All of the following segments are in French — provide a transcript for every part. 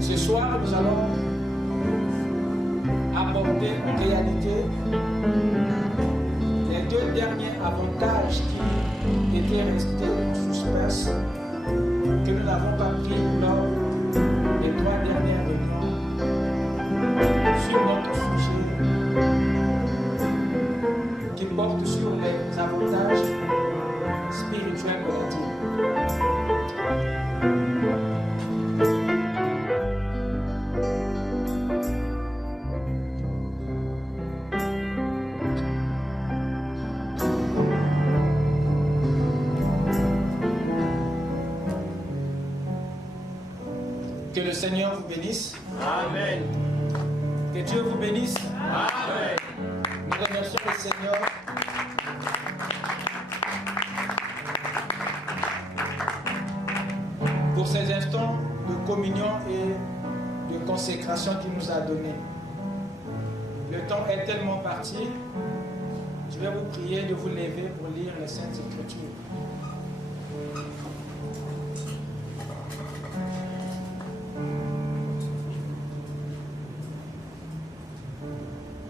Ce soir, nous allons aborder en réalité les deux derniers avantages qui étaient restés en suspense, que nous n'avons pas pris lors des 3 dernières réunions sur notre sujet qui porte sur les avantages spirituels de la dîme. Que le Seigneur vous bénisse. Amen. Que Dieu vous bénisse. Amen. Nous remercions le Seigneur pour ces instants de communion et de consécration qu'il nous a donnés. Le temps est tellement parti. Je vais vous prier de vous lever pour lire les Saintes Écritures.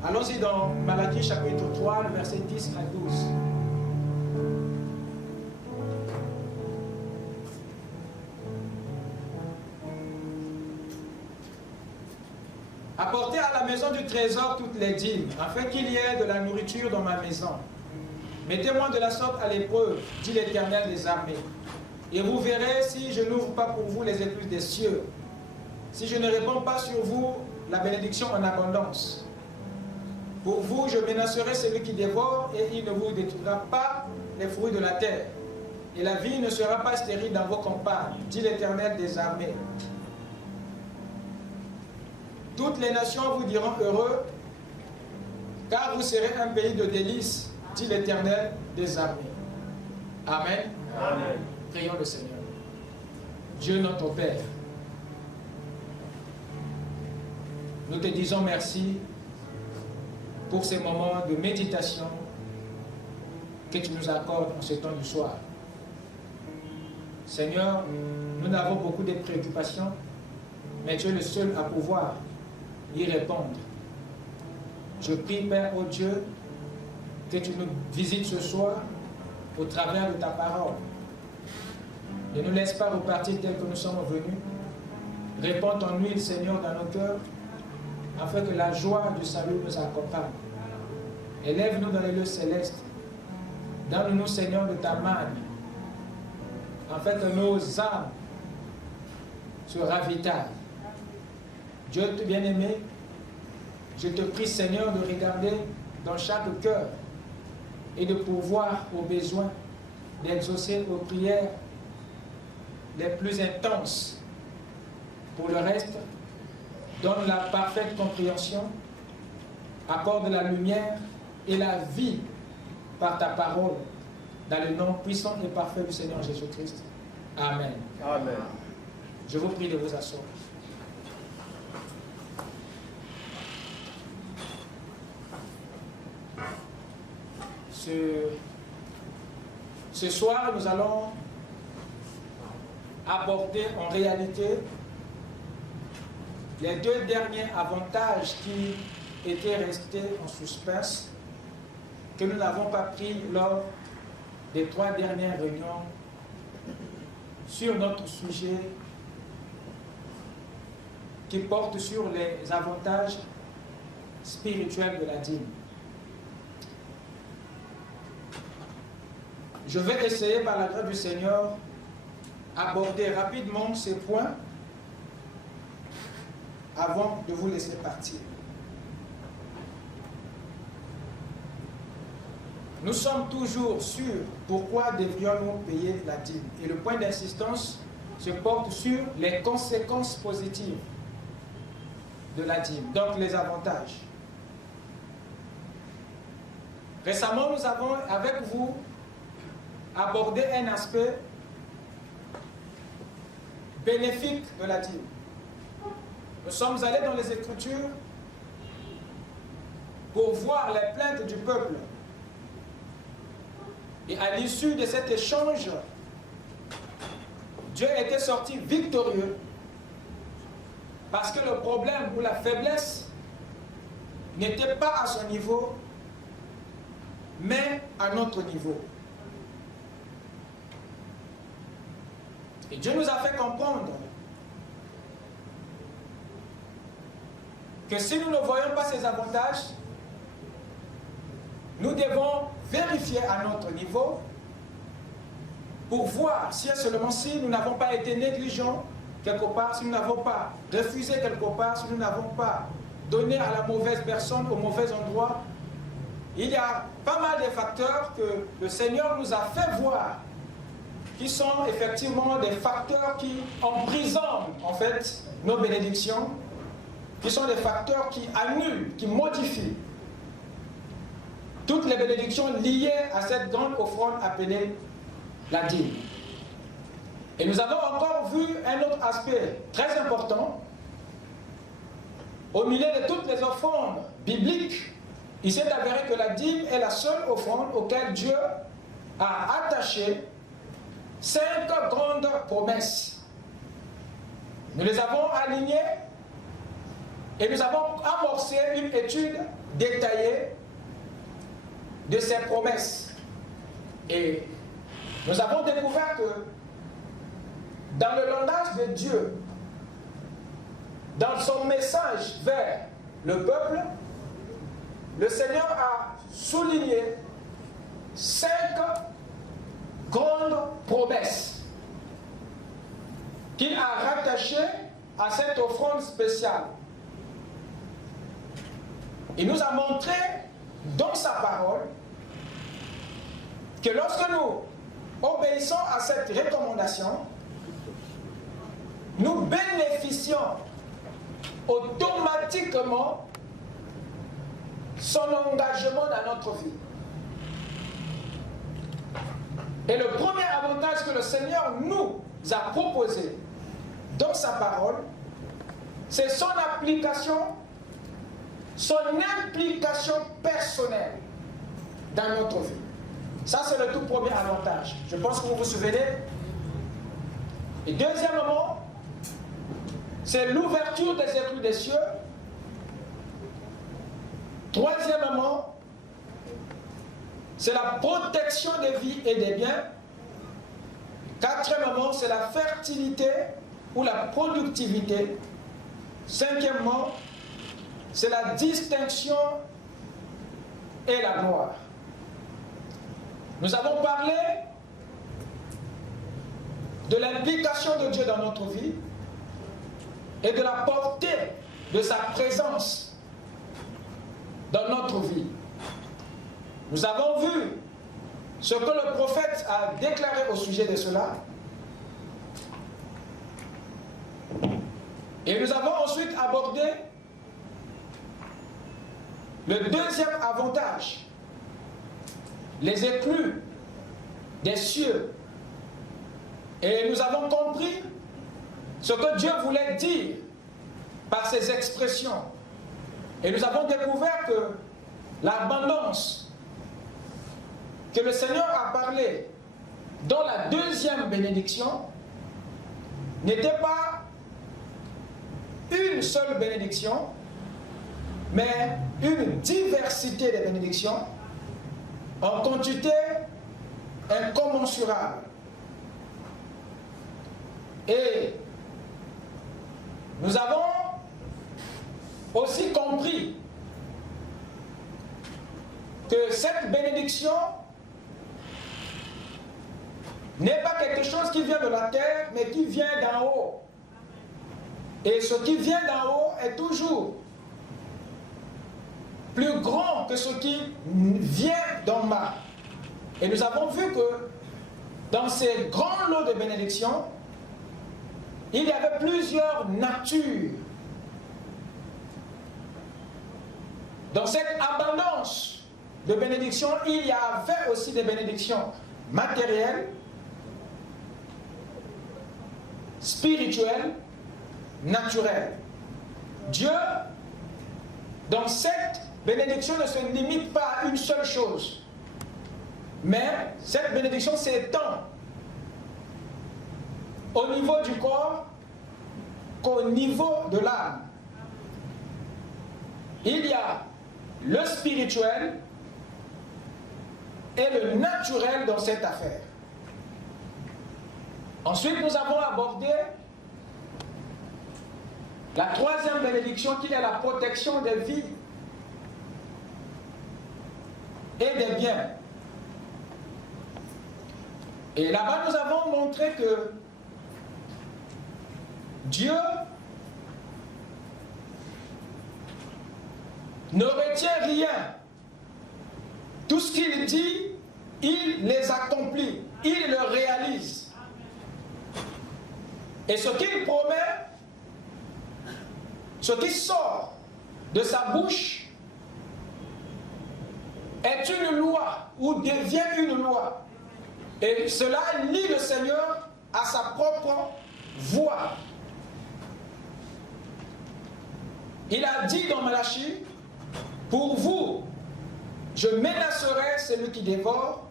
Allons-y dans Malachie chapitre 3, le verset 10 à 12. Apportez à la maison du trésor toutes les dîmes, afin qu'il y ait de la nourriture dans ma maison. Mettez-moi de la sorte à l'épreuve, dit l'Éternel des armées. Et vous verrez si je n'ouvre pas pour vous les écluses des cieux, si je ne répands pas sur vous la bénédiction en abondance. Pour vous, je menacerai celui qui dévore et il ne vous détruira pas les fruits de la terre. Et la vie ne sera pas stérile dans vos campagnes, dit l'Éternel des armées. Toutes les nations vous diront heureux, car vous serez un pays de délices, dit l'Éternel des armées. Amen. Amen. Prions le Seigneur. Dieu notre Père, nous te disons merci pour ces moments de méditation que tu nous accordes en ce temps du soir. Seigneur, nous avons beaucoup de préoccupations, mais tu es le seul à pouvoir y répondre. Je prie, Père, ô Dieu, que tu nous visites ce soir au travers de ta parole. Ne nous laisse pas repartir tel que nous sommes venus. Répands ton huile, Seigneur, dans nos cœurs, afin que la joie du salut nous accompagne. Élève-nous dans les lieux célestes. Donne-nous, Seigneur, de ta main, afin que nos âmes se ravitaillent. Dieu bien-aimé, je te prie, Seigneur, de regarder dans chaque cœur et de pourvoir aux besoins, d'exaucer aux prières les plus intenses. Pour le reste, donne la parfaite compréhension, accorde la lumière et la vie par ta parole, dans le nom puissant et parfait du Seigneur Jésus-Christ. Amen. Amen. Je vous prie de vous asseoir. Ce soir, nous allons aborder en réalité les deux derniers avantages qui étaient restés en suspense, que nous n'avons pas pris lors des 3 dernières réunions sur notre sujet qui porte sur les avantages spirituels de la dîme. Je vais essayer par la grâce du Seigneur aborder rapidement ces points avant de vous laisser partir. Nous sommes toujours sûrs pourquoi devrions-nous payer la dîme. Et le point d'insistance se porte sur les conséquences positives de la dîme, donc les avantages. Récemment, nous avons avec vous abordé un aspect bénéfique de la dîme. Nous sommes allés dans les Écritures pour voir les plaintes du peuple Et à l'issue de cet échange, Dieu était sorti victorieux parce que le problème ou la faiblesse n'était pas à son niveau, mais à notre niveau. Et Dieu nous a fait comprendre que si nous ne voyons pas ces avantages, nous devons vérifier à notre niveau pour voir si et seulement si nous n'avons pas été négligents quelque part, si nous n'avons pas refusé quelque part, si nous n'avons pas donné à la mauvaise personne au mauvais endroit. Il y a pas mal de facteurs que le Seigneur nous a fait voir qui sont effectivement des facteurs qui emprisonnent en fait nos bénédictions, qui sont des facteurs qui annulent, qui modifient toutes les bénédictions liées à cette grande offrande appelée la dîme. Et nous avons encore vu un autre aspect très important. Au milieu de toutes les offrandes bibliques, il s'est avéré que la dîme est la seule offrande auquel Dieu a attaché 5 grandes promesses. Nous les avons alignées et nous avons amorcé une étude détaillée de ces promesses. Et nous avons découvert que dans le langage de Dieu, dans son message vers le peuple, le Seigneur a souligné 5 grandes promesses qu'il a rattachées à cette offrande spéciale. Il nous a montré dans sa parole que lorsque nous obéissons à cette recommandation, nous bénéficions automatiquement son engagement dans notre vie. Et le premier avantage que le Seigneur nous a proposé dans sa parole, c'est son application, son implication personnelle dans notre vie. Ça, c'est le tout premier avantage. Je pense que vous vous souvenez. Et deuxièmement, c'est l'ouverture des éclus des cieux. Troisièmement, c'est la protection des vies et des biens. Quatrièmement, c'est la fertilité ou la productivité. Cinquièmement, c'est la distinction et la gloire. Nous avons parlé de l'implication de Dieu dans notre vie et de la portée de sa présence dans notre vie. Nous avons vu ce que le prophète a déclaré au sujet de cela. Et nous avons ensuite abordé le deuxième avantage, les éclus des cieux. Et nous avons compris ce que Dieu voulait dire par ces expressions. Et nous avons découvert que l'abondance que le Seigneur a parlé dans la deuxième bénédiction n'était pas une seule bénédiction, mais une diversité de bénédictions en quantité incommensurable. Et nous avons aussi compris que cette bénédiction n'est pas quelque chose qui vient de la terre, mais qui vient d'en haut. Et ce qui vient d'en haut est toujours plus grand que ce qui vient d'en bas. Et nous avons vu que dans ces grands lots de bénédictions, il y avait plusieurs natures. Dans cette abondance de bénédictions, il y avait aussi des bénédictions matérielles, spirituelles, naturelles. Dieu, dans cette bénédiction, ne se limite pas à une seule chose. Mais cette bénédiction s'étend au niveau du corps qu'au niveau de l'âme. Il y a le spirituel et le naturel dans cette affaire. Ensuite, nous avons abordé la troisième bénédiction qui est la protection des vies et des biens. Et là-bas, nous avons montré que Dieu ne retient rien. Tout ce qu'il dit, il les accomplit, il le réalise. Et ce qu'il promet, ce qui sort de sa bouche est une loi ou devient une loi. Et cela lie le Seigneur à sa propre voix. Il a dit dans Malachie, pour vous, je menacerai celui qui dévore,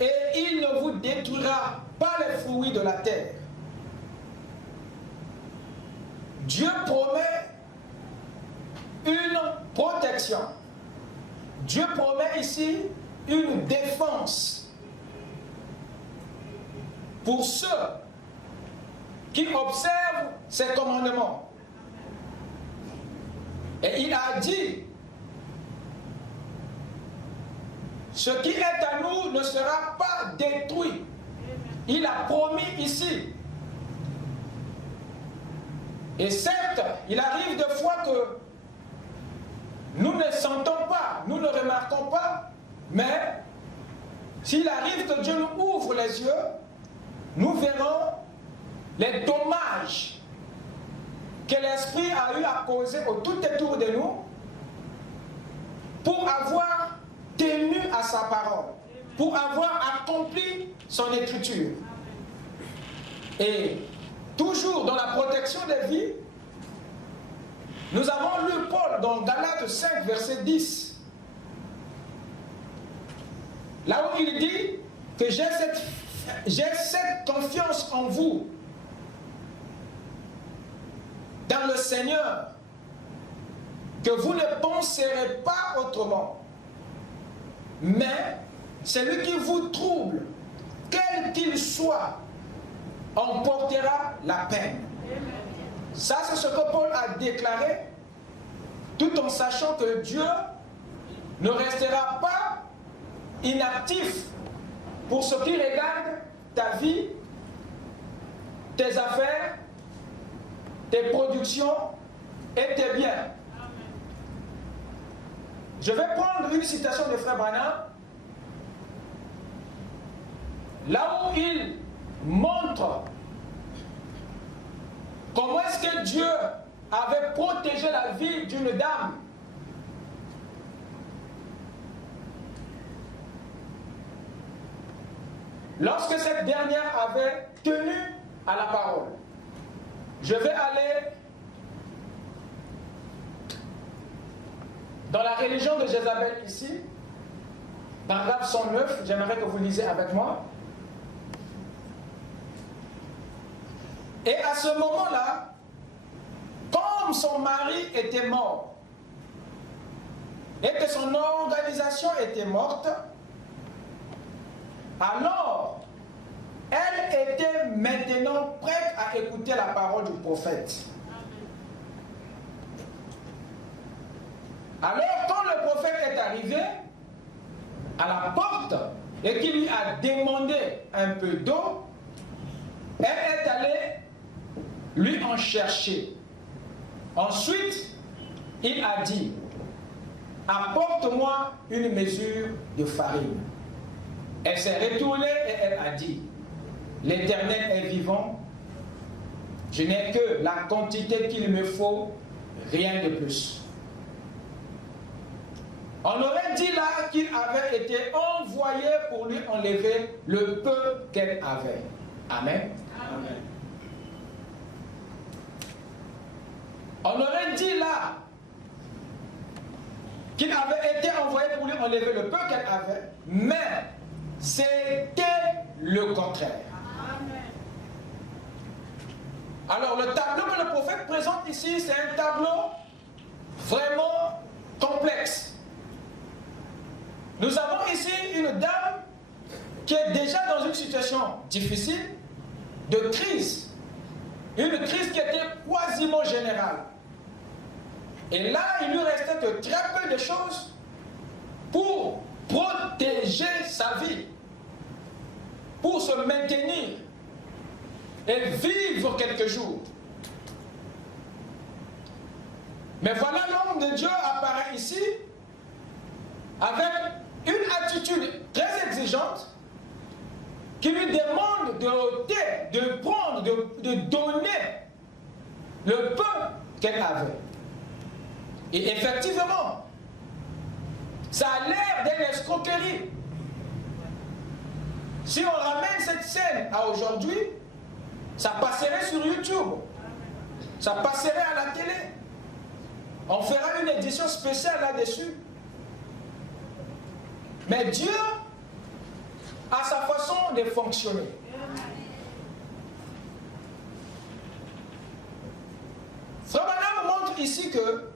et il ne vous détruira pas les fruits de la terre. Dieu promet une protection. Dieu promet ici une défense pour ceux qui observent ses commandements. Et il a dit, ce qui est à nous ne sera pas détruit. Il a promis ici. Et certes, il arrive des fois que nous ne sentons pas, nous ne remarquons pas, mais s'il arrive que Dieu nous ouvre les yeux, nous verrons les dommages que l'Esprit a eu à causer tout autour de nous pour avoir tenu à sa parole, pour avoir accompli son écriture. Et toujours dans la protection des vies, nous avons lu Paul dans Galates 5, verset 10. Là où il dit que j'ai cette confiance en vous, dans le Seigneur, que vous ne penserez pas autrement. Mais celui qui vous trouble, quel qu'il soit, en portera la peine. Ça, c'est ce que Paul a déclaré, tout en sachant que Dieu ne restera pas inactif pour ce qui regarde ta vie, tes affaires, tes productions et tes biens. Je vais prendre une citation de Frère Branham, là où il montre comment est-ce que Dieu avait protégé la vie d'une dame. Lorsque cette dernière avait tenu à la parole. Je vais aller dans la religion de Jézabel ici, paragraphe 109, j'aimerais que vous lisiez avec moi. Et à ce moment-là, comme son mari était mort et que son organisation était morte, alors elle était maintenant prête à écouter la parole du prophète. Alors quand le prophète est arrivé à la porte et qu'il lui a demandé un peu d'eau, elle est allée lui en chercher. Ensuite, il a dit, apporte-moi une mesure de farine. Elle s'est retournée et elle a dit, l'Éternel est vivant, je n'ai que la quantité qu'il me faut, rien de plus. On aurait dit là qu'il avait été envoyé pour lui enlever le peu qu'elle avait. Amen. Amen. On aurait dit là qu'il avait été envoyé pour lui enlever le peu qu'elle avait, mais c'était le contraire. Alors le tableau que le prophète présente ici, c'est un tableau vraiment complexe. Nous avons ici une dame qui est déjà dans une situation difficile, de crise. Une crise qui était quasiment générale. Et là, il lui restait que très peu de choses pour protéger sa vie, pour se maintenir et vivre quelques jours. Mais voilà, l'homme de Dieu apparaît ici avec une attitude très exigeante qui lui demande de ôter, de prendre, de donner le peu qu'elle avait. Et effectivement, ça a l'air d'une escroquerie. Si on ramène cette scène à aujourd'hui, ça passerait sur YouTube, ça passerait à la télé. On fera une édition spéciale là-dessus. Mais Dieu a sa façon de fonctionner. Frère Branham montre ici que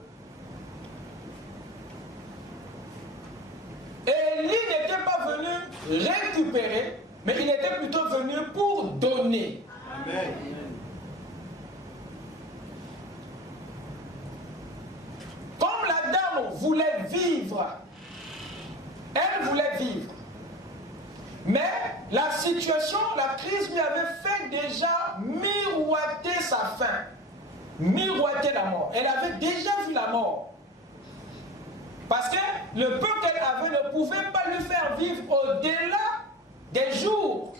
Élie n'était pas venu récupérer, mais il était plutôt venu pour donner. Amen. Comme la dame voulait vivre, elle voulait vivre. Mais la situation, la crise lui avait fait déjà miroiter sa fin, miroiter la mort. Elle avait déjà vu la mort. Parce que le peu qu'elle avait ne pouvait pas lui faire vivre au-delà des jours.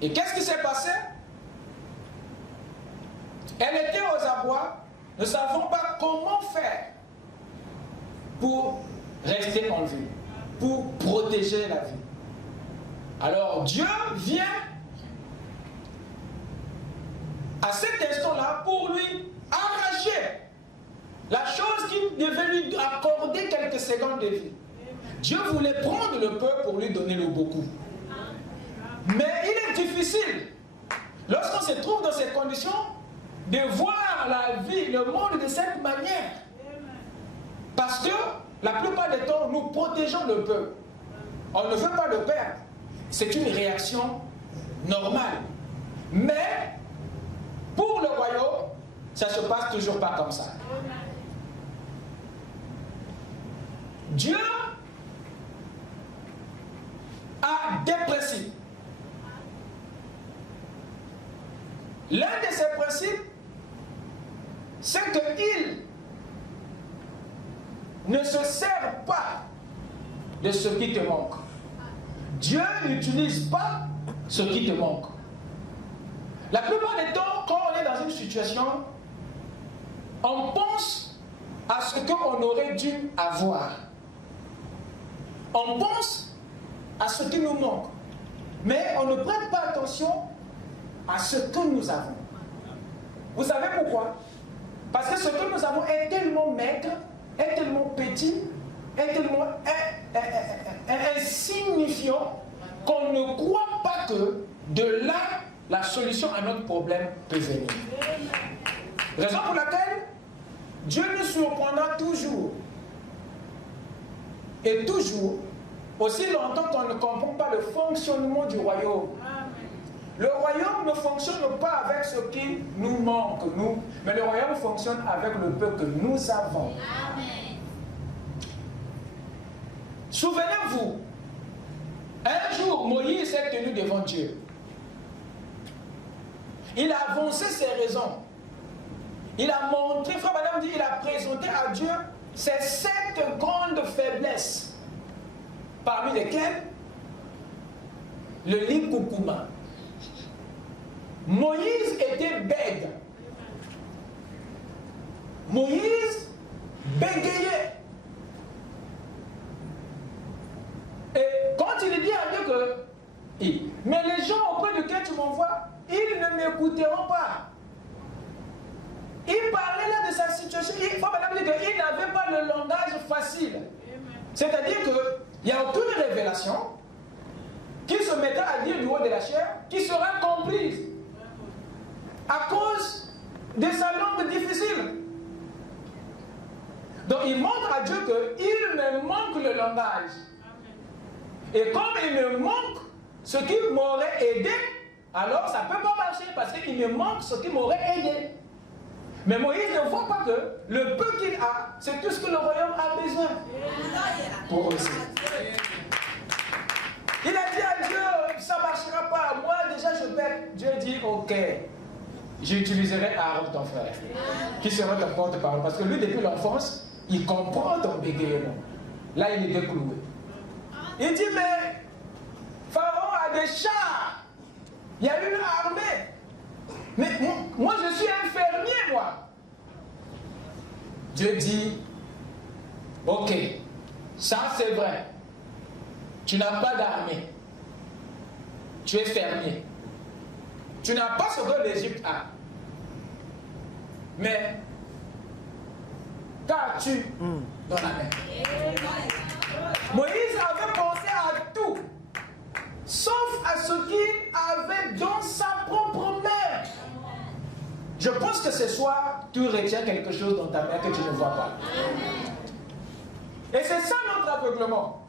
Et qu'est-ce qui s'est passé? Elle était aux abois. Nous ne savons pas comment faire pour rester en vie, pour protéger la vie. Alors Dieu vient à cet instant-là pour lui arracher la chose qui devait lui accorder quelques secondes de vie. Dieu voulait prendre le peu pour lui donner le beaucoup. Mais il est difficile, lorsqu'on se trouve dans ces conditions, de voir la vie, le monde de cette manière. Parce que la plupart des temps, nous protégeons le peu. On ne veut pas le perdre. C'est une réaction normale. Mais pour le royaume, ça ne se passe toujours pas comme ça. Dieu a des principes. L'un de ces principes, c'est qu'il ne se sert pas de ce qui te manque. Dieu n'utilise pas ce qui te manque. La plupart des temps, quand on est dans une situation, on pense à ce qu'on aurait dû avoir. On pense à ce qui nous manque. Mais on ne prête pas attention à ce que nous avons. Vous savez pourquoi? Parce que ce que nous avons est tellement maigre, est tellement petit, est tellement insignifiant qu'on ne croit pas que de là, la solution à notre problème peut venir. Raison pour laquelle Dieu nous surprendra toujours. Et toujours, aussi longtemps qu'on ne comprend pas le fonctionnement du royaume. Le royaume ne fonctionne pas avec ce qui nous manque, nous, mais le royaume fonctionne avec le peu que nous avons. Souvenez-vous, un jour, Moïse est tenu devant Dieu. Il a avancé ses raisons. Il a montré, frère Madame dit, il a présenté à Dieu ces 7 grandes faiblesses, parmi lesquelles le likoukouma. Moïse était bègue. Moïse bégayait. Et quand il dit à Dieu que, mais les gens auprès desquels tu m'envoies, ils ne m'écouteront pas. Il parlait là de sa situation. C'est-à-dire qu'il n'y a aucune révélation qui se mettra à dire du haut de la chair qui sera comprise à cause de sa langue difficile. Donc il montre à Dieu qu'il me manque le langage. Et comme il me manque ce qui m'aurait aidé, alors ça ne peut pas marcher parce qu'il me manque ce qui m'aurait aidé. Mais Moïse ne voit pas que le peu qu'il a, c'est tout ce que le royaume a besoin pour réussir. Il a dit à Dieu, ça ne marchera pas. Moi déjà je pète. Dieu dit, ok, j'utiliserai Aaron ton frère, qui sera ton porte-parole. Parce que lui depuis l'enfance, il comprend ton bégaiement. Là il est décloué. Il dit, mais Pharaon a des chars. Il y a une armée. Mais moi, je suis un fermier, moi. Dieu dit, ok, ça c'est vrai. Tu n'as pas d'armée. Tu es fermier. Tu n'as pas ce que l'Égypte a. Mais, qu'as-tu dans la main? Moïse avait pensé à tout, sauf à ce qu'il avait dans sa propre main. Je pense que ce soir, tu retiens quelque chose dans ta main que tu ne vois pas. Et c'est ça notre aveuglement.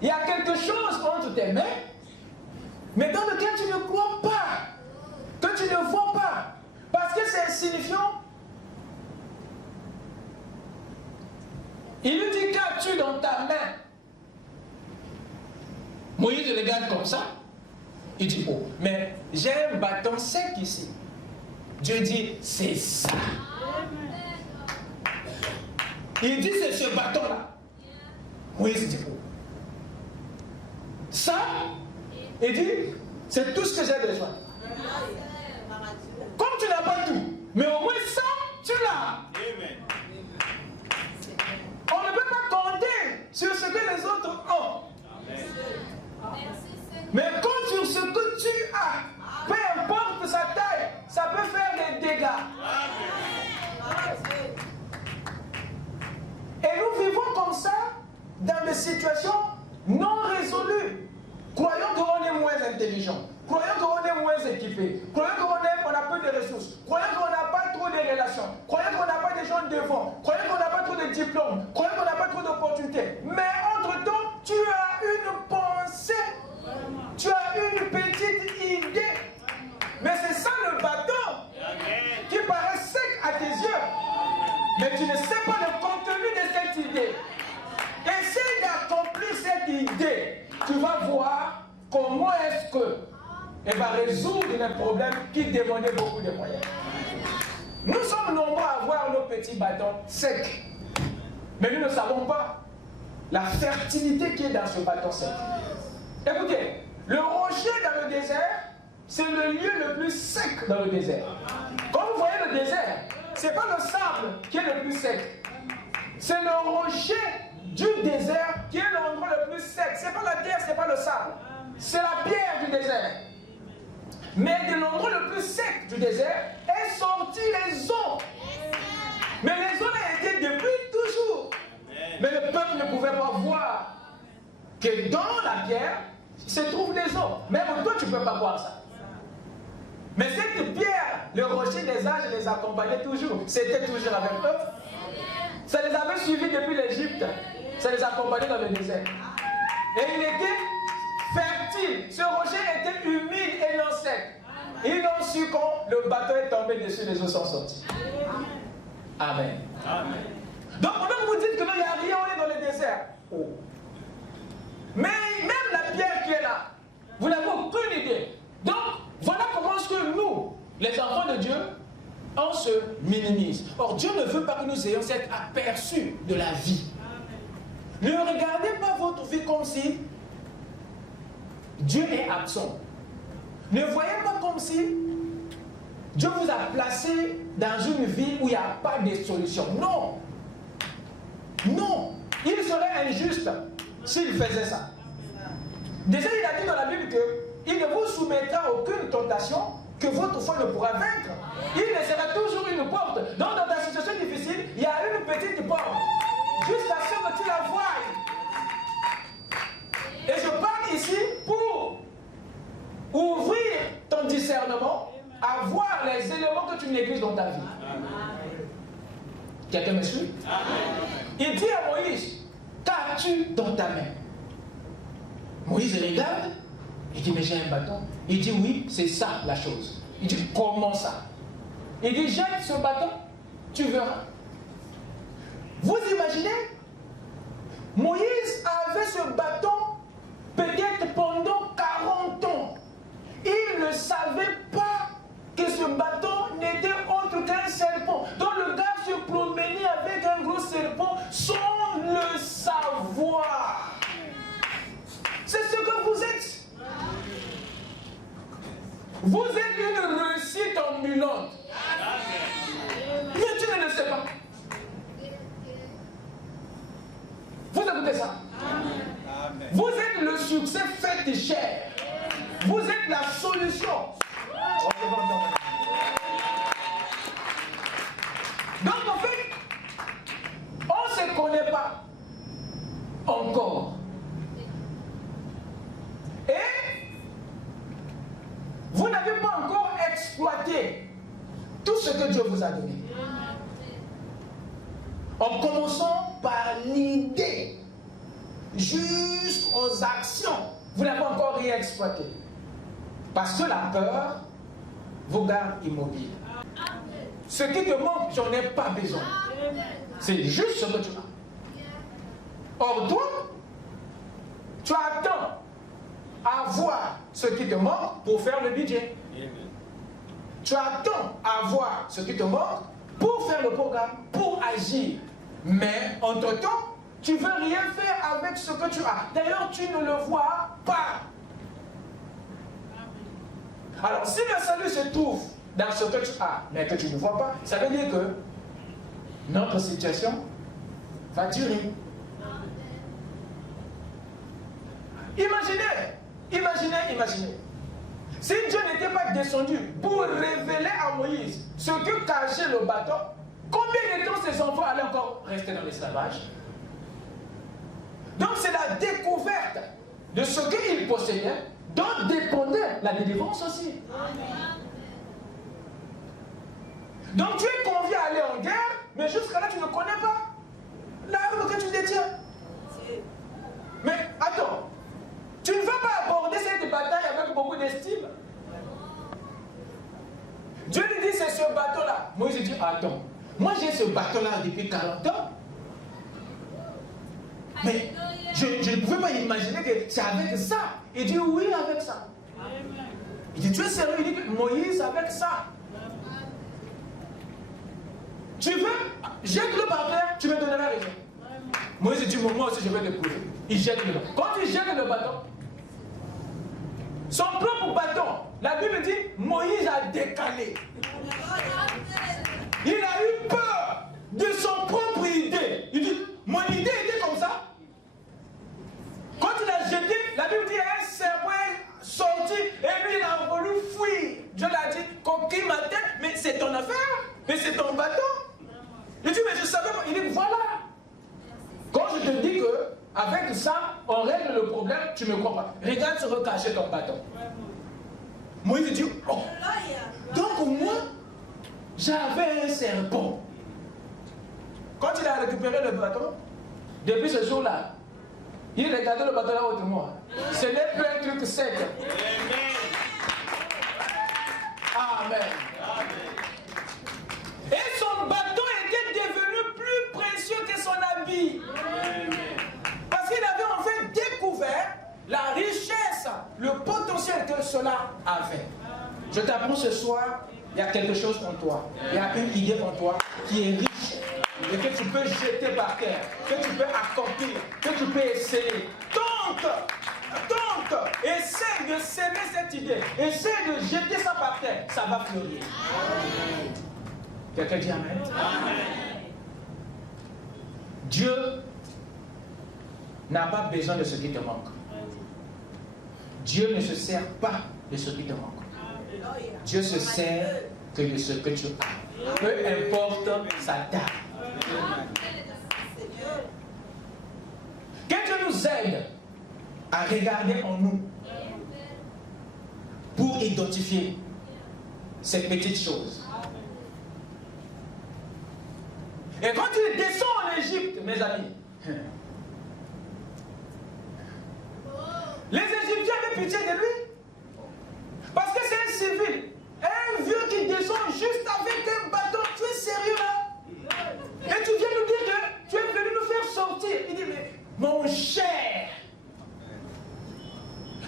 Il y a quelque chose entre tes mains, mais dans lequel tu ne crois pas, que tu ne vois pas, parce que c'est insignifiant. Il lui dit, qu'as-tu dans ta main? Moïse le regarde comme ça. Il dit, oh, mais j'ai un bâton sec ici. Dieu dit, c'est ça. Il dit, c'est ce bâton-là. Moïse dit, oh. Ça, il dit, c'est tout ce que j'ai besoin. Comme tu n'as pas tout, mais au moins ça, tu l'as. On ne peut pas compter sur ce que les autres ont. Mais compte sur ce que tu as. Peu importe sa taille, ça peut faire des dégâts. Et nous vivons comme ça dans des situations non résolues. Croyons qu'on est moins intelligent. Croyons qu'on est moins équipé. Croyons qu'on a peu de ressources. Croyons qu'on n'a pas trop de relations. Croyons qu'on n'a pas de gens devant. Croyons qu'on n'a pas trop de diplômes. Croyons qu'on n'a pas trop d'opportunités. Mais entre-temps, tu as une pensée. Tu as une petite idée. Mais c'est ça le bâton qui paraît sec à tes yeux. Mais tu ne sais pas le contenu de cette idée. Essaye d'accomplir cette idée. Tu vas voir comment est-ce qu'elle va résoudre les problèmes qui demandaient beaucoup de moyens. Nous sommes nombreux à avoir nos petits bâtons secs. Mais nous ne savons pas la fertilité qui est dans ce bâton sec. Écoutez, le rocher dans le désert, c'est le lieu le plus sec dans le désert. Quand vous voyez le désert, ce n'est pas le sable qui est le plus sec. C'est le rocher du désert qui est l'endroit le plus sec. Ce n'est pas la terre, ce n'est pas le sable. C'est la pierre du désert. Mais de l'endroit le plus sec du désert est sorti les eaux. Mais les eaux étaient depuis toujours. Mais le peuple ne pouvait pas voir que dans la pierre se trouvent les eaux. Même toi, tu ne peux pas voir ça. Mais cette pierre, le rocher des âges les accompagnait toujours. C'était toujours avec eux. Ça les avait suivis depuis l'Égypte. Ça les accompagnait dans le désert. Et il était fertile. Ce rocher était humide et non sec. Ils l'ont su quand le bateau est tombé dessus, les eaux sont sorties. Amen. Amen. Donc, quand vous dites que non, il n'y a rien, on est dans le désert. Oh. Mais même la pierre qui est là, vous n'avez aucune idée. Donc, voilà comment est-ce que nous, les enfants de Dieu, on se minimise. Or, Dieu ne veut pas que nous ayons cet aperçu de la vie. Ne regardez pas votre vie comme si Dieu est absent. Ne voyez pas comme si Dieu vous a placé dans une ville où il n'y a pas de solution. Non. Non. Il serait injuste s'il faisait ça. Déjà, il a dit dans la Bible qu'il ne vous soumettra à aucune tentation que votre foi ne pourra vaincre. Il laissera toujours une porte. Donc, dans ta situation difficile, il y a une petite porte. Jusqu'à ce que tu la voies. Quelqu'un me suit? Il dit à Moïse, qu'as-tu dans ta main? Moïse regarde, il dit, mais j'ai un bâton. Il dit, oui, c'est ça la chose. Il dit, comment ça? Il dit, jette ce bâton, tu verras. Vous imaginez? Moïse avait ce bâton peut-être pendant 40 ans. Il ne savait pas que ce bâton n'était autre qu'un serpent. Donc le gars se promenait avec un gros serpent sans le savoir. C'est ce que vous êtes. Vous êtes une réussite ambulante. Mais tu ne le sais pas. Vous écoutez ça? Amen. Vous êtes le succès fait cher. Vous êtes la solution. Donc en fait, on ne se connaît pas encore. Et vous n'avez pas encore exploité tout ce que Dieu vous a donné. En commençant par l'idée, jusqu'aux actions, vous n'avez pas encore rien exploité. Parce que la peur vous garde immobile. Ce qui te manque, j'en ai pas besoin. C'est juste ce que tu as. Or, toi, tu attends à voir ce qui te manque pour faire le budget. Tu attends à voir ce qui te manque pour faire le programme, pour agir. Mais, entre-temps, tu ne veux rien faire avec ce que tu as. D'ailleurs, tu ne le vois pas. Alors, si le salut se trouve dans ce que tu as, mais que tu ne vois pas, ça veut dire que notre situation va durer. Imaginez. Si Dieu n'était pas descendu pour révéler à Moïse ce que cachait le bâton, combien de temps ses enfants allaient encore rester dans l'esclavage? Donc c'est la découverte de ce qu'ils possédaient dont dépendait la délivrance aussi. Donc tu es convié à aller en guerre, mais jusqu'à là tu ne connais pas l'arme que tu détiens. Mais attends, tu ne vas pas aborder cette bataille avec beaucoup d'estime. Dieu lui dit c'est ce bateau-là. Moïse dit attends, moi j'ai ce bateau-là depuis 40 ans. Mais je ne pouvais pas imaginer que c'est avec ça. Il dit oui avec ça. Il dit tu es sérieux? Il dit Moïse avec ça. Tu veux? Jette-le par terre, tu me donneras raison. Moïse dit moi aussi je vais te prouver. Il jette le bâton. Quand il jette le bâton, son propre bâton, la Bible dit Moïse a décalé. Il a eu peur de son propre idée. Il dit mon idée était comme ça. Quand il a jeté, la Bible dit un serpent est sorti et lui il a voulu fuir. Dieu l'a dit coquille ma tête, mais c'est ton affaire, mais c'est ton bâton. Il dit mais je savais pas. Il dit voilà. Quand je te dis que avec ça, on règle le problème, tu ne me crois pas. Regarde sur cacher ton bâton. Moïse dit, oh. Donc moi, j'avais un serpent. Quand il a récupéré le bâton, depuis ce jour-là, il regardait le bâton là autour de moi. Ce n'est plus un truc sec. Amen. Et son bâton était devenu plus précieux que son habit. Parce qu'il avait en fait découvert la richesse, le potentiel que cela avait. Je t'apprends ce soir, il y a quelque chose en toi. Il y a une idée en toi qui est riche et que tu peux jeter par terre, que tu peux accomplir, que tu peux essayer. Tente, essaie de s'aimer cette idée, essaie de jeter ça par terre, ça va fleurir. Quelqu'un dit amen? Amen. Dieu n'a pas besoin de ce qui te manque. Dieu ne se sert pas de ce qui te manque. Dieu se sert que de ce que tu as. Peu importe sa taille. Que Dieu nous aide à regarder en nous pour identifier ces petites choses. Et quand il descend en Égypte, mes amis, les Égyptiens avaient pitié de lui. Parce que c'est un civil. Un vieux qui descend juste avec un bâton. Tu es sérieux là? Et tu viens nous dire que tu es venu nous faire sortir. Il dit, mais mon cher.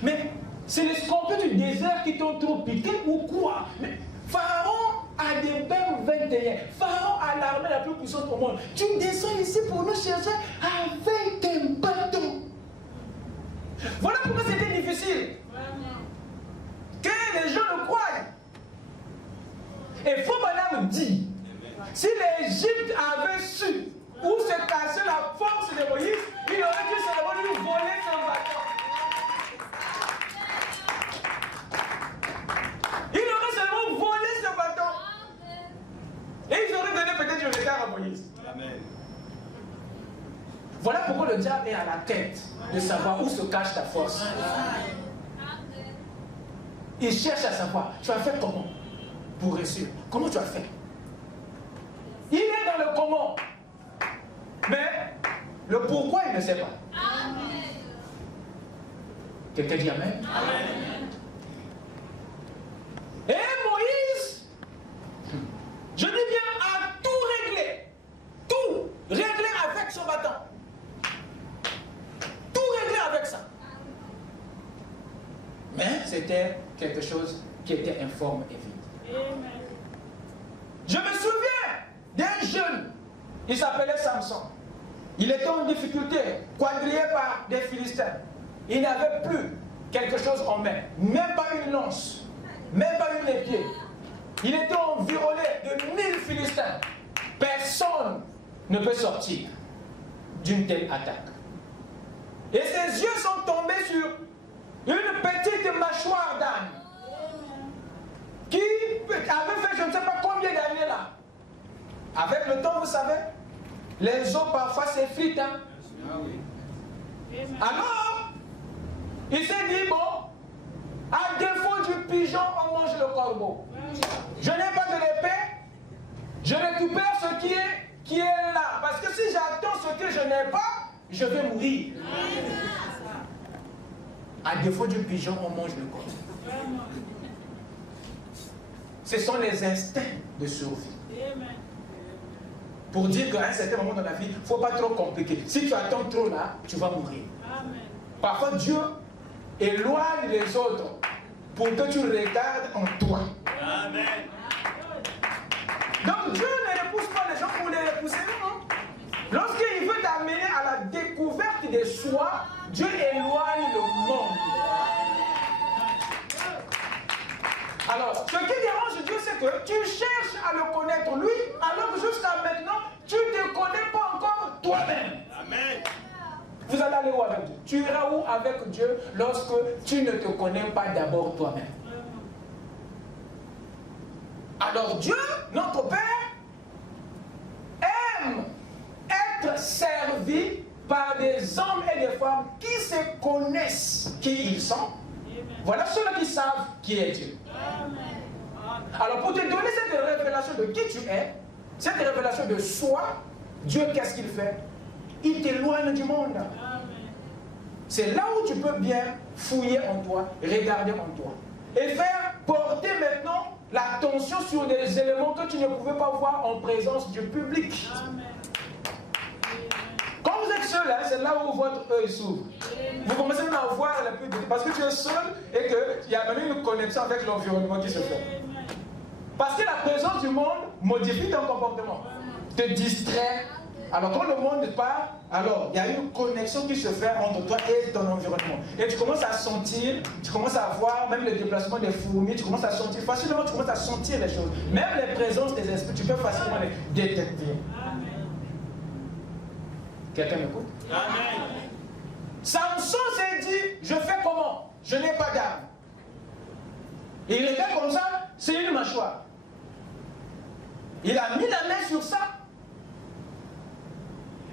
Mais c'est les scorpions du désert qui t'ont trop piqué ou quoi? Mais Pharaon a des belles 21. Pharaon a l'armée la plus puissante au monde. Tu descends ici pour nous chercher avec un bâton. Voilà pourquoi c'était difficile. Que les gens le croient. Et Fobana me dit, si l'Égypte avait su où se cachait la force de Moïse, il aurait dû seulement lui voler son bâton. Il aurait seulement volé ce bâton. Et ils auraient donné peut-être le retard à Moïse. Amen. Voilà pourquoi le diable est à la tête de savoir où se cache ta force. Il cherche à savoir, tu as fait comment pour réussir? Comment tu as fait? Il est dans le comment. Mais le pourquoi, il ne sait pas. Amen. Quelqu'un dit Amen? Amen. Et Moïse, je dis bien, a tout réglé. Tout réglé avec son bâton. Tout réglé avec ça. Mais c'était quelque chose qui était informe et vide. Amen. Je me souviens d'un jeune, il s'appelait Samson. Il était en difficulté, quadrillé par des Philistins. Il n'avait plus quelque chose en main, même pas une lance, même pas une épée. Il était environné de 1000 Philistins. Personne ne peut sortir d'une telle attaque. Et ses yeux sont tombés sur une petite mâchoire d'âne qui avait fait je ne sais pas combien d'années là. Avec le temps, vous savez, les os parfois s'effritent. Hein? Alors, il s'est dit, bon, à défaut du pigeon, on mange le corbeau. Je n'ai pas de l'épée, je récupère ce qui est là. Parce que si j'attends ce que je n'ai pas, je vais mourir. À défaut du pigeon, on mange le corbeau. Ce sont les instincts de survie. Pour dire qu'à un certain moment dans la vie, il ne faut pas trop compliquer. Si tu attends trop là, tu vas mourir. Amen. Parfois, Dieu éloigne les autres pour que tu regardes en toi. Amen. Donc Dieu ne repousse pas les gens pour les repousser, non? Lorsqu'il veut t'amener à la découverte de soi, Dieu éloigne le monde. Alors, ce qui dérange Dieu, c'est que tu cherches à le connaître lui, alors que jusqu'à maintenant, tu ne te connais pas encore toi-même. Amen. Vous allez aller où avec Dieu? Tu iras où avec Dieu lorsque tu ne te connais pas d'abord toi-même? Alors Dieu, notre Père, aime être servi par des hommes et des femmes qui se connaissent qui ils sont. Voilà ceux-là qui savent qui est Dieu. Alors pour te donner cette révélation de qui tu es, cette révélation de soi, Dieu qu'est-ce qu'il fait? Il t'éloigne du monde. C'est là où tu peux bien fouiller en toi, regarder en toi. Et faire porter maintenant l'attention sur des éléments que tu ne pouvais pas voir en présence du public. Quand vous êtes seul, hein, c'est là où votre œil s'ouvre. Vous commencez même à voir la plus de... Parce que tu es seul et qu'il y a même une connexion avec l'environnement qui se fait. Parce que la présence du monde modifie ton comportement, te distrait. Alors quand le monde part, alors il y a une connexion qui se fait entre toi et ton environnement. Et tu commences à sentir, tu commences à voir même le déplacement des fourmis, tu commences à sentir, facilement tu commences à sentir les choses. Même les présences des esprits, tu peux facilement les détecter. Quelqu'un m'écoute? Amen. Samson s'est dit, je fais comment? Je n'ai pas d'arme. Et il était comme ça, c'est une mâchoire. Il a mis la main sur ça.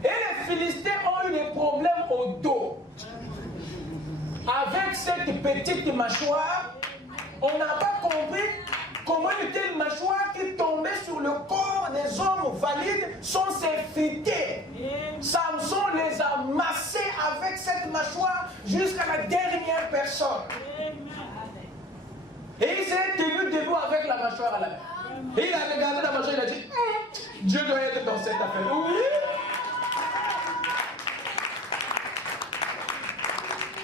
Et les Philistins ont eu des problèmes au dos. Avec cette petite mâchoire, on n'a pas compris comment une telle mâchoire qui tombait sur le corps des hommes valides sans s'effriter. Samson les a massés avec cette mâchoire jusqu'à la dernière personne. Et il s'est tenu debout avec la mâchoire à la main. Et il a regardé la mâchoire, il a dit, Dieu doit être dans cette affaire. Oui.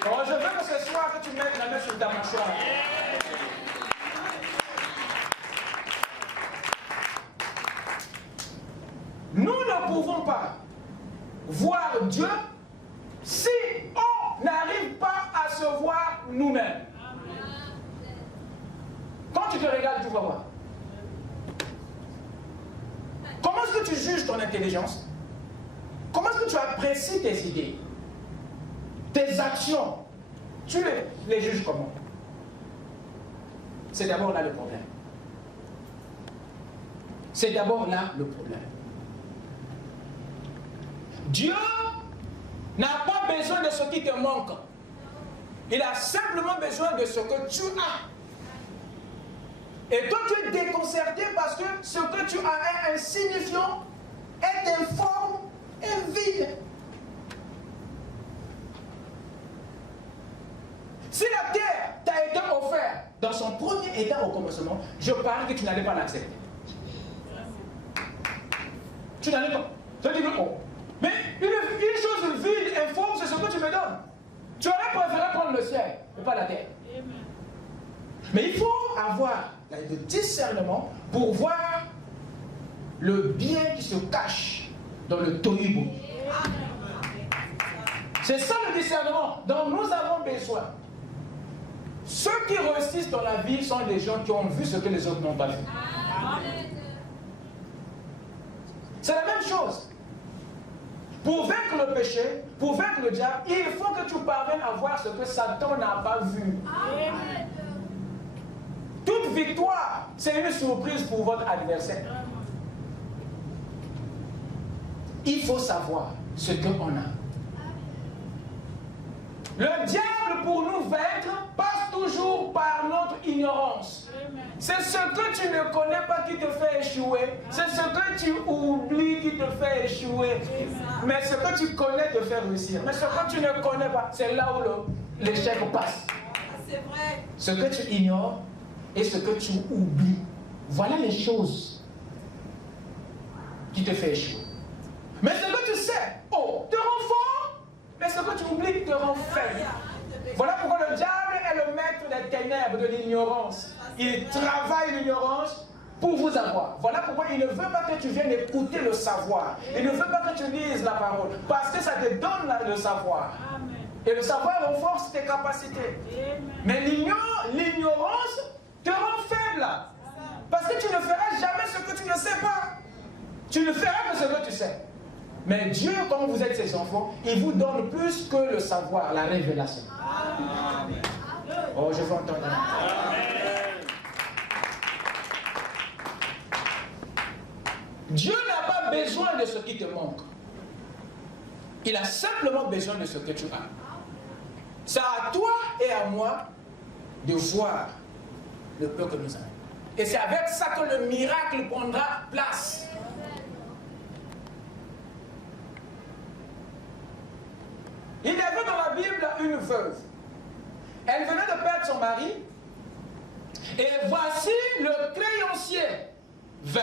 Oh, je veux que ce soir que tu mettes la main sur ta mâchoire. Nous ne pouvons pas voir Dieu si on n'arrive pas à se voir nous-mêmes. Quand tu te regardes, tu vas voir. Comment est-ce que tu juges ton intelligence? Comment est-ce que tu apprécies tes idées? Tes actions? Tu les juges comment? C'est d'abord là le problème. C'est d'abord là le problème. Dieu n'a pas besoin de ce qui te manque. Il a simplement besoin de ce que tu as. Et toi, tu es déconcerté parce que ce que tu as est insignifiant, est informe et vide. Si la terre t'a été offerte dans son premier état au commencement, je parie que tu n'allais pas l'accepter. Tu n'allais pas. Tu dis que, oh. Mais une chose vide, informe, c'est ce que tu me donnes. Tu aurais préféré prendre le ciel, mais pas la terre. Mais il faut avoir le discernement pour voir le bien qui se cache dans le tohu-bohu. C'est ça le discernement dont nous avons besoin. Ceux qui réussissent dans la vie sont des gens qui ont vu ce que les autres n'ont pas vu. C'est la même chose. Pour vaincre le péché, pour vaincre le diable, il faut que tu parviennes à voir ce que Satan n'a pas vu. Toute victoire, c'est une surprise pour votre adversaire. Il faut savoir ce qu'on a. Le diable, pour nous vaincre, passe toujours par notre ignorance. C'est ce que tu ne connais pas qui te fait échouer. C'est ce que tu oublies qui te fait échouer. Mais ce que tu connais te fait réussir. Mais ce que tu ne connais pas, c'est là où l'échec passe. C'est vrai. Ce que tu ignores et ce que tu oublies. Voilà les choses qui te fait échouer. Mais ce que tu sais, oh, te rend fort. Mais ce que tu oublies te rend faible. Voilà pourquoi le diable est le maître des ténèbres, de l'ignorance. Il travaille l'ignorance pour vous avoir. Voilà pourquoi il ne veut pas que tu viennes écouter le savoir. Il ne veut pas que tu lises la parole. Parce que ça te donne le savoir. Et le savoir renforce tes capacités. Mais l'ignorance te rend faible. Parce que tu ne feras jamais ce que tu ne sais pas. Tu ne feras que ce que tu sais. Mais Dieu, comme vous êtes ses enfants, il vous donne plus que le savoir, la révélation. Amen. Oh, je veux entendre. Amen. Dieu n'a pas besoin de ce qui te manque. Il a simplement besoin de ce que tu as. C'est à toi et à moi de voir le peu que nous avons. Et c'est avec ça que le miracle prendra place. Il y avait dans la Bible une veuve. Elle venait de perdre son mari. Et voici le créancier vint.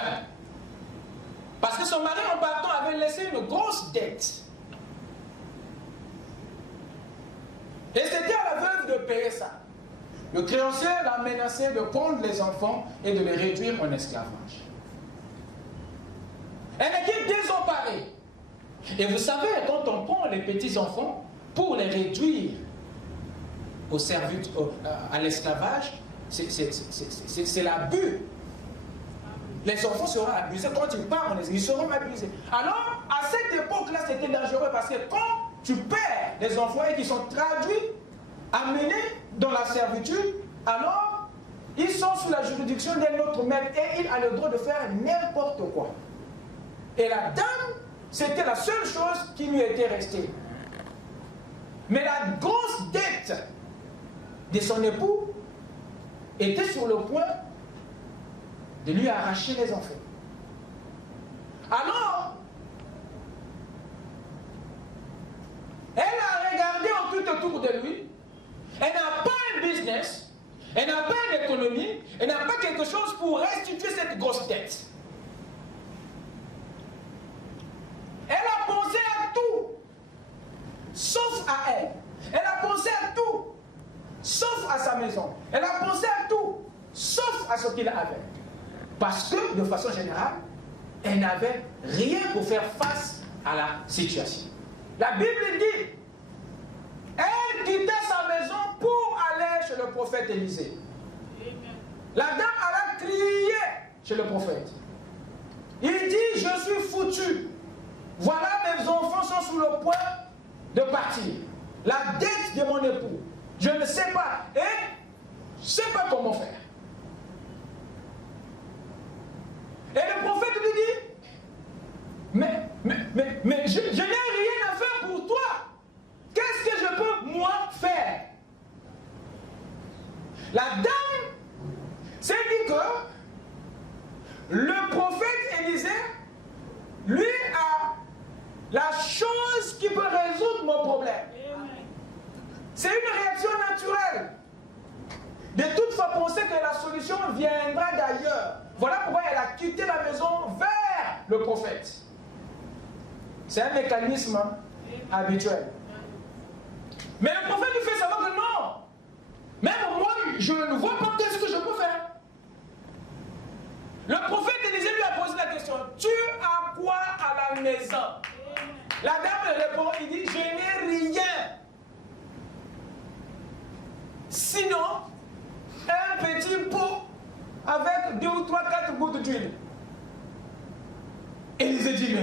Parce que son mari en partant avait laissé une grosse dette. Et c'était à la veuve de payer ça. Le créancier l'a menacé de prendre les enfants et de les réduire en esclavage. Elle était désemparée. Et vous savez, quand on prend les petits enfants pour les réduire au service, à l'esclavage, c'est l'abus. Les enfants seront abusés. Quand ils partent, ils seront abusés. Alors, à cette époque-là, c'était dangereux parce que quand tu perds des enfants et qui sont traduits, amenés dans la servitude, alors ils sont sous la juridiction d'un autre maître et il a le droit de faire n'importe quoi. Et la dame, c'était la seule chose qui lui était restée. Mais la grosse dette de son époux était sur le point de lui arracher les enfants. Alors, elle a regardé tout autour de lui. Elle n'a pas un business, elle n'a pas une économie, elle n'a pas quelque chose pour restituer cette grosse dette. Elle a pensé à tout, sauf à elle. Elle a pensé à tout, sauf à sa maison. Elle a pensé à tout, sauf à ce qu'il avait. Parce que, de façon générale, elle n'avait rien pour faire face à la situation. La Bible dit, elle quittait sa maison pour aller chez le prophète Élisée. La dame alla crier chez le prophète. Il dit, je suis foutu. Voilà, mes enfants sont sur le point de partir. La dette de mon époux, je ne sais pas. Et je ne sais pas comment faire. Et le prophète lui dit, mais je n'ai rien à faire pour toi. Qu'est-ce que je peux, moi, faire? La dame s'est dit que le prophète Élisée, lui, a la chose qui peut résoudre mon problème. C'est une réaction naturelle. De toute façon, penser que la solution viendra d'ailleurs. Voilà pourquoi elle a quitté la maison vers le prophète. C'est un mécanisme habituel. Mais le prophète lui fait savoir que non. Même moi, je ne vois pas ce que je peux faire. Le prophète Élisée lui a posé la question. Tu as quoi à la maison? La dame répond, il dit, je n'ai rien. Sinon, un petit pot avec 2 ou 3, 4 gouttes d'huile. Élisée dit,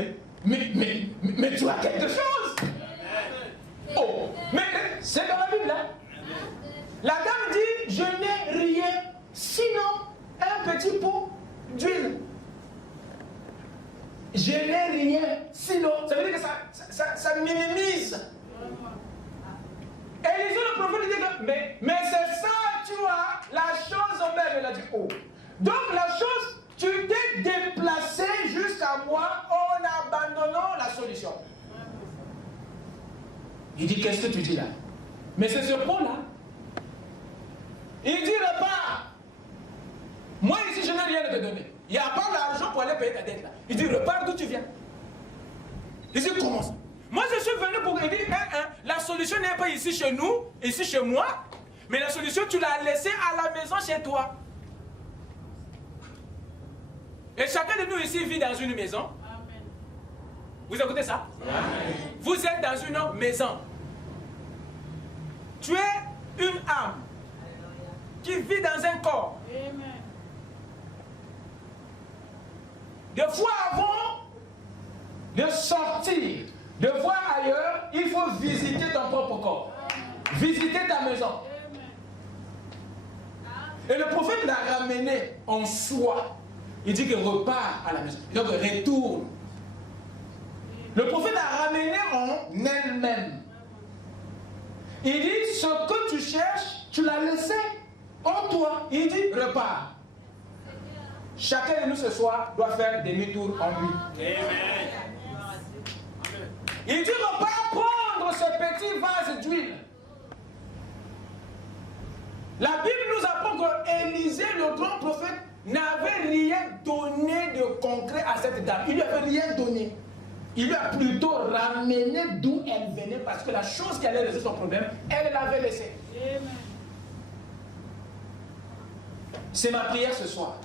mais tu as quelque chose. Oh, mais c'est dans la Bible, hein? La dame dit, je n'ai rien, sinon un petit pot d'huile. Je n'ai rien, sinon, ça veut dire que ça minimise. Élisée le prophète dit que, mais c'est ça, tu as la chose en même. Elle a dit, oh. Donc la chose, tu t'es déplacé jusqu'à moi en abandonnant la solution. Il dit, qu'est-ce que tu dis là? Mais c'est ce pot-là. Il dit, repars. Moi ici, je n'ai rien à te donner. Il n'y a pas l'argent pour aller payer ta dette là. Il dit, repars d'où tu viens. Il dit, comment ça? Moi, je suis venu pour lui dire, la solution n'est pas ici chez nous, ici chez moi, mais la solution, tu l'as laissée à la maison chez toi. Et chacun de nous ici vit dans une maison. Amen. Vous écoutez ça? Amen. Vous êtes dans une maison. Tu es une âme qui vit dans un corps. Amen. Des fois avant de sortir, de voir ailleurs, il faut visiter ton propre corps. Amen. Visiter ta maison. Amen. Et le prophète l'a ramené en soi. Il dit qu'il repart à la maison. Donc retourne. Le prophète l'a ramené en elle-même. Il dit, ce que tu cherches, tu l'as laissé en toi. Il dit, repars. Chacun de nous ce soir doit faire demi-tour en lui. Amen. Il dit, repars prendre ce petit vase d'huile. La Bible nous apprend que Élisée, le grand prophète, n'avait rien donné de concret à cette dame. Il lui avait rien donné. Il lui a plutôt ramené d'où elle venait parce que la chose qui allait résoudre son problème, elle l'avait laissée. C'est ma prière ce soir.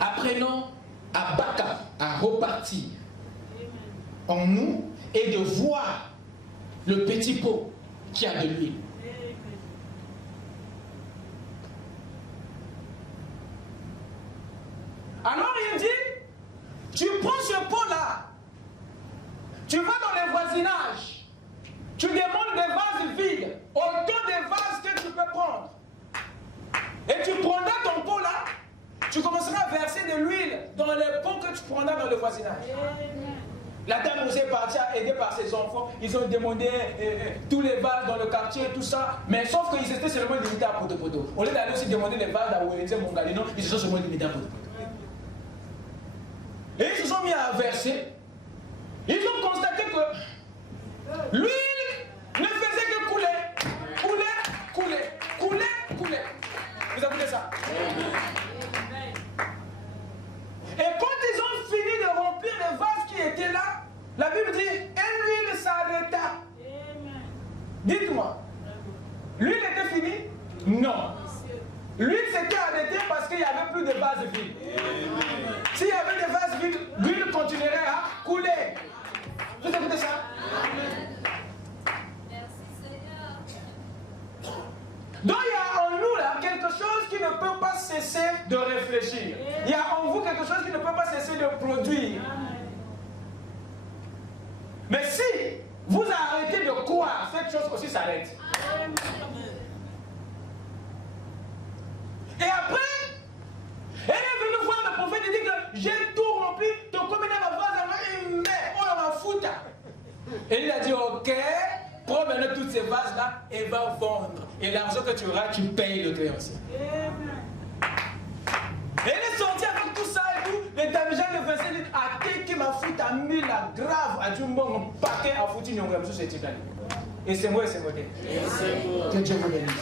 Apprenons à backup, à repartir en nous et de voir le petit pot qui a de l'huile. Alors il dit, tu prends ce pot-là, tu vas dans les voisinages, tu demandes des vases vides, autant de vases que tu peux prendre. Et tu prendras ton pot-là, tu commenceras à verser de l'huile dans les pots que tu prendras dans le voisinage. La dame aussi est partie aidée par ses enfants. Ils ont demandé tous les vases dans le quartier, tout ça. Mais sauf qu'ils étaient seulement limités à Poto-Poto. Au lieu d'aller aussi demander les vases à Ouézé, Mongalino, ils se sont seulement limités à Poto-Poto. Et ils se sont mis à verser. Ils ont constaté que l'huile ne faisait que couler. Vous avez vu ça? Et quand ils ont fini de remplir les vases qui étaient là, la Bible dit, et l'huile s'arrêta. Dites-moi, l'huile était finie? Non. L'huile s'était arrêtée parce qu'il n'y avait plus de vases vides. S'il y avait des vases vides, l'huile continuerait à couler. Vous écoutez ça? Donc il y a en nous là quelque chose qui ne peut pas cesser de réfléchir. Il y a en vous quelque chose qui ne peut pas cesser de produire. Mais si vous arrêtez de croire, cette chose aussi s'arrête. Et après, elle est venue voir le prophète et dit que j'ai tout rempli, ton combien de vases, mais on va foutre. Et il a dit ok, prends maintenant toutes ces vases là et va vendre. Et l'argent que tu auras, tu payes le créancier. Elle est sortie avec tout ça et tout. Les damigeants de verset dit à qui m'a foutu à mis la grave à du bon paquet à foutu une grave sur cette année. Et c'est moi. Que Dieu vous bénisse.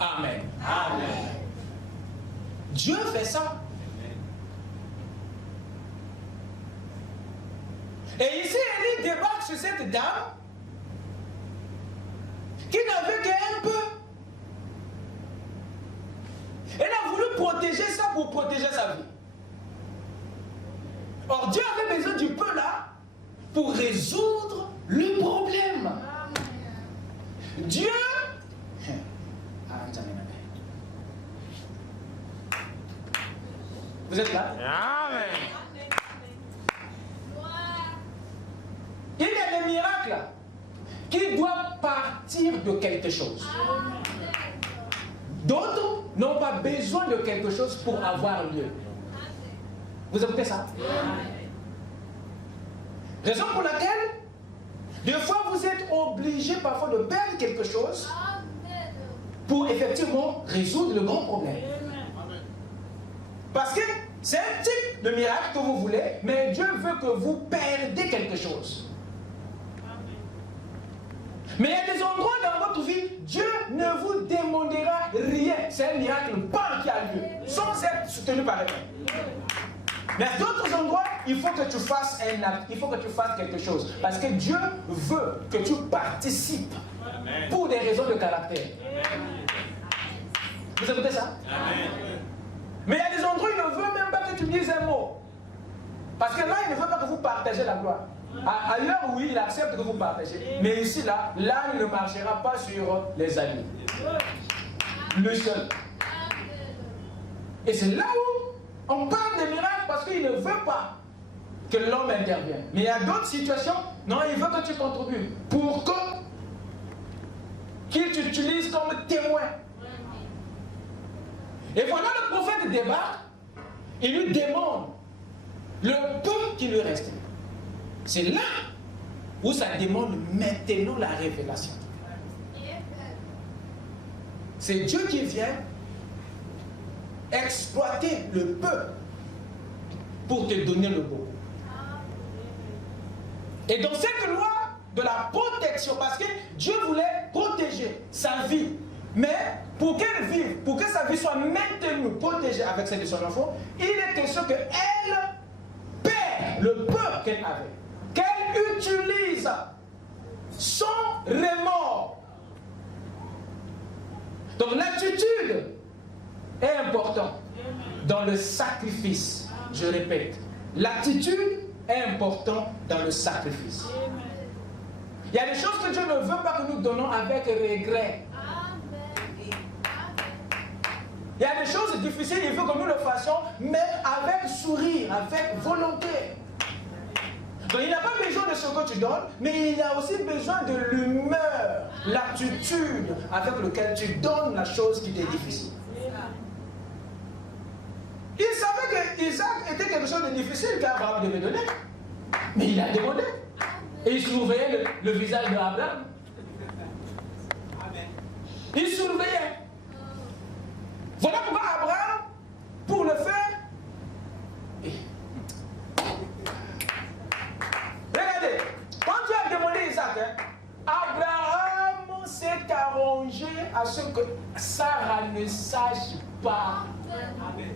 Amen. Dieu fait ça. Et ici, Élie débarque sur cette dame qui n'avait qu'un peu. Elle a voulu protéger ça pour protéger sa vie. Or, Dieu avait besoin du peu là pour résoudre le problème. Dieu... Vous êtes là? Amen. Il y a des miracles qui doivent partir de quelque chose. D'autres n'ont pas besoin de quelque chose pour avoir lieu. Vous écoutez ça? Raison pour laquelle, des fois, vous êtes obligé parfois de perdre quelque chose pour effectivement résoudre le grand problème. Parce que c'est un type de miracle que vous voulez, mais Dieu veut que vous perdez quelque chose. Mais il y a des endroits dans votre vie, Dieu ne vous demandera rien. C'est un miracle pas qui a lieu, sans être soutenu par elle. Mais à d'autres endroits, il faut que tu fasses un acte, il faut que tu fasses quelque chose. Parce que Dieu veut que tu participes pour des raisons de caractère. Vous écoutez ça? Mais il y a des endroits où il ne veut même pas que tu dises un mot. Parce que là, il ne veut pas que vous partagez la gloire. Ailleurs, oui, il accepte que vous partagez. Mais ici, là, il ne marchera pas sur les amis. Le seul. Et c'est là où on parle des miracles parce qu'il ne veut pas que l'homme intervienne. Mais il y a d'autres situations, non, il veut que tu contribues. Pour qu'il t'utilise comme témoin. Et voilà le prophète débarque, il lui demande le peu qui lui restait. C'est là où ça demande maintenant la révélation. C'est Dieu qui vient exploiter le peu pour te donner le beau. Et dans cette loi de la protection, parce que Dieu voulait protéger sa vie, mais pour qu'elle vive, pour que sa vie soit maintenue, protégée avec celle de son enfant, il est question qu'elle perd le peu qu'elle avait, qu'elle utilise sans remords. Donc l'attitude est importante dans le sacrifice. Je répète, l'attitude est importante dans le sacrifice. Il y a des choses que Dieu ne veut pas que nous donnons avec regret. Il y a des choses difficiles, il veut que nous le fassions, mais avec sourire, avec volonté. Donc il n'a pas besoin de ce que tu donnes, mais il a aussi besoin de l'humeur, l'attitude avec laquelle tu donnes la chose qui t'est difficile. Il savait que Isaac était quelque chose de difficile qu'Abraham devait donner. Mais il a demandé. Et il surveillait le visage d'Abraham. Il surveillait. Voilà pourquoi Abraham, pour le faire, regardez, quand tu as demandé Isaac, Abraham s'est arrangé à ce que Sarah ne sache pas. Amen.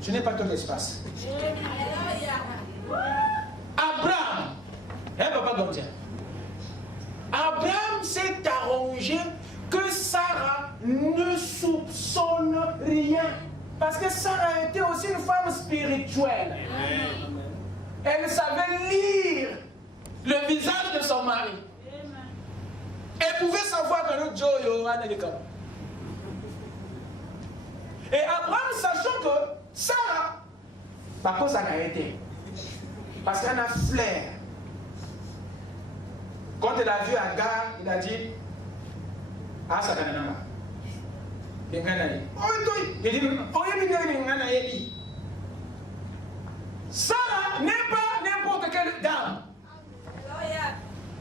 Je n'ai pas tout l'espace. Abraham, papa comme ça. Abraham s'est arrangé que Sarah ne soupçonne rien. Parce que Sarah était aussi une femme spirituelle. Elle savait lire le visage de son mari. Elle pouvait savoir que le Joe Yohan est comme. Et Abraham, sachant que Sarah, par contre, ça n'a été. Parce qu'elle a flair. Quand elle a vu Agar, il a dit, ah, ça va n'a Sarah n'est pas n'importe quelle dame.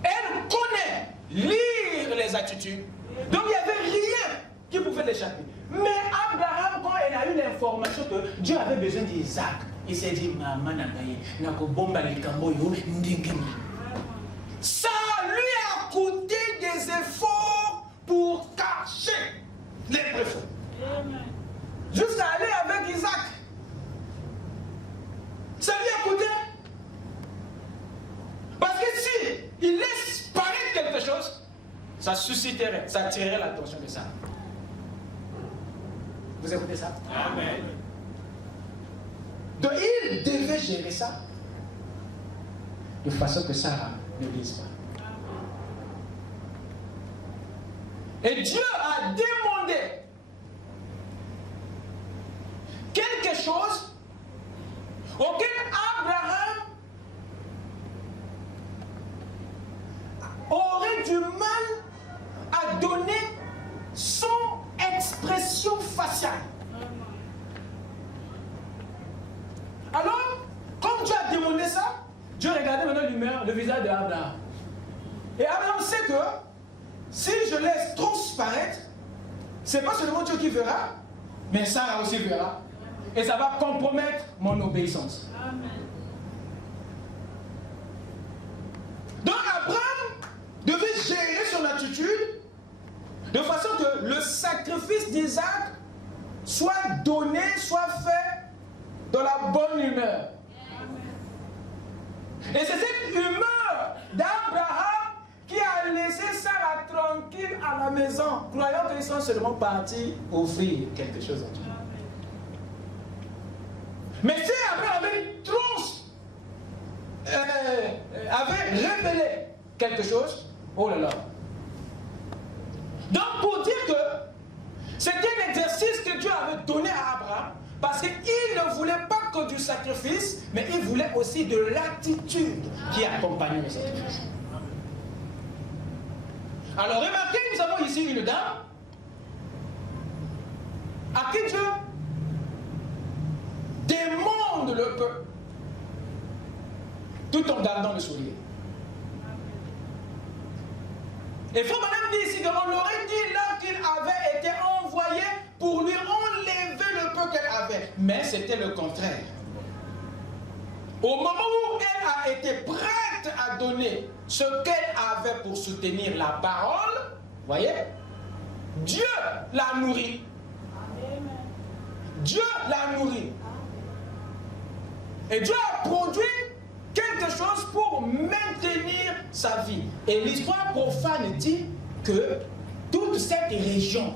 Elle connaît lire les attitudes. Donc il n'y avait rien qui pouvait l'échapper. Mais Abraham, quand il a eu l'information que Dieu avait besoin d'Isaac, il s'est dit, maman ça lui a coûté des efforts pour cacher l'impression. Jusqu'à aller avec Isaac. Ça lui a coûté. Parce que si il laisse paraître quelque chose, ça susciterait, ça attirerait l'attention de Sarah. Vous écoutez ça? Amen. Donc il devait gérer ça de façon que Sarah ne dise pas. Et Dieu a demandé quelque chose auquel Abraham aurait du mal à donner son expression faciale. Alors, comme Dieu a demandé ça, Dieu regardait maintenant l'humeur, le visage d'Abraham. Et Abraham sait que si je laisse transparaître, c'est pas seulement Dieu qui verra, mais Sarah aussi verra. Et ça va compromettre mon obéissance. Amen. Donc Abraham devait gérer son attitude de façon que le sacrifice d'Isaac soit donné, soit fait dans la bonne humeur. Et c'est cette humeur d'Abraham qui a laissé Sarah tranquille à la maison, croyant qu'ils sont seulement partis offrir quelque chose à Dieu. Mais si Abraham avait révélé quelque chose, oh là là. Donc pour dire que c'était un exercice que Dieu avait donné à Abraham, parce qu'il ne voulait pas que du sacrifice, mais il voulait aussi de l'attitude qui accompagnait le sacrifice. Alors remarquez, nous avons ici une dame à qui Dieu demande le peuple tout en gardant le sourire. Et frère Madame dit ici qu'on aurait dit là qu'il avait été envoyé pour lui enlever le peu qu'elle avait. Mais c'était le contraire. Au moment où elle a été prête à donner ce qu'elle avait pour soutenir la parole, voyez, Dieu l'a nourrie. Dieu l'a nourrie. Et Dieu a produit quelque chose pour maintenir sa vie. Et l'histoire profane dit que toute cette région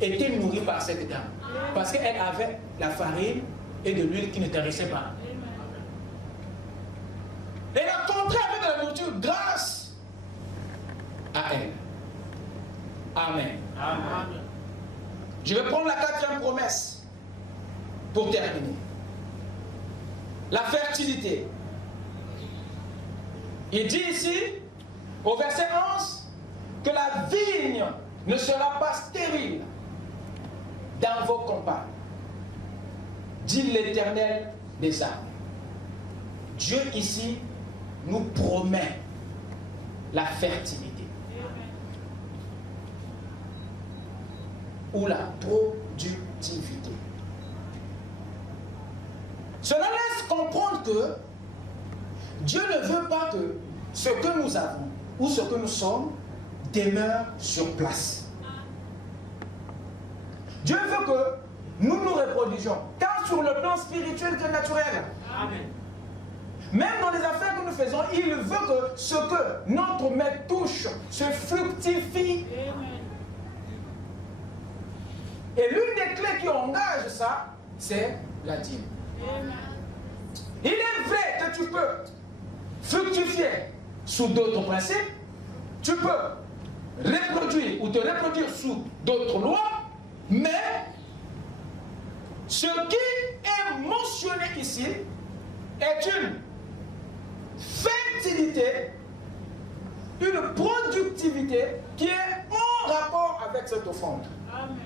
était nourrie par cette dame. Parce qu'elle avait la farine et de l'huile qui ne tarissait pas. Elle a compté avec de la nourriture grâce à elle. Amen. Amen. Je vais prendre la 4e promesse pour terminer. la fertilité. Il dit ici, au verset 11, que la vigne ne sera pas stérile dans vos campagnes, dit l'Éternel des armées. Dieu ici nous promet la fertilité ou la productivité. Cela laisse comprendre que Dieu ne veut pas que ce que nous avons ou ce que nous sommes demeure sur place. Dieu veut que nous nous reproduisions, tant sur le plan spirituel que naturel. Amen. Même dans les affaires que nous faisons, il veut que ce que notre main touche se fructifie. Amen. Et l'une des clés qui engage ça, c'est la dîme. Amen. Il est vrai que tu peux fructifier sous d'autres principes, tu peux reproduire ou te reproduire sous d'autres lois, mais ce qui est mentionné ici est une fertilité, une productivité qui est en rapport avec cette offrande. Amen.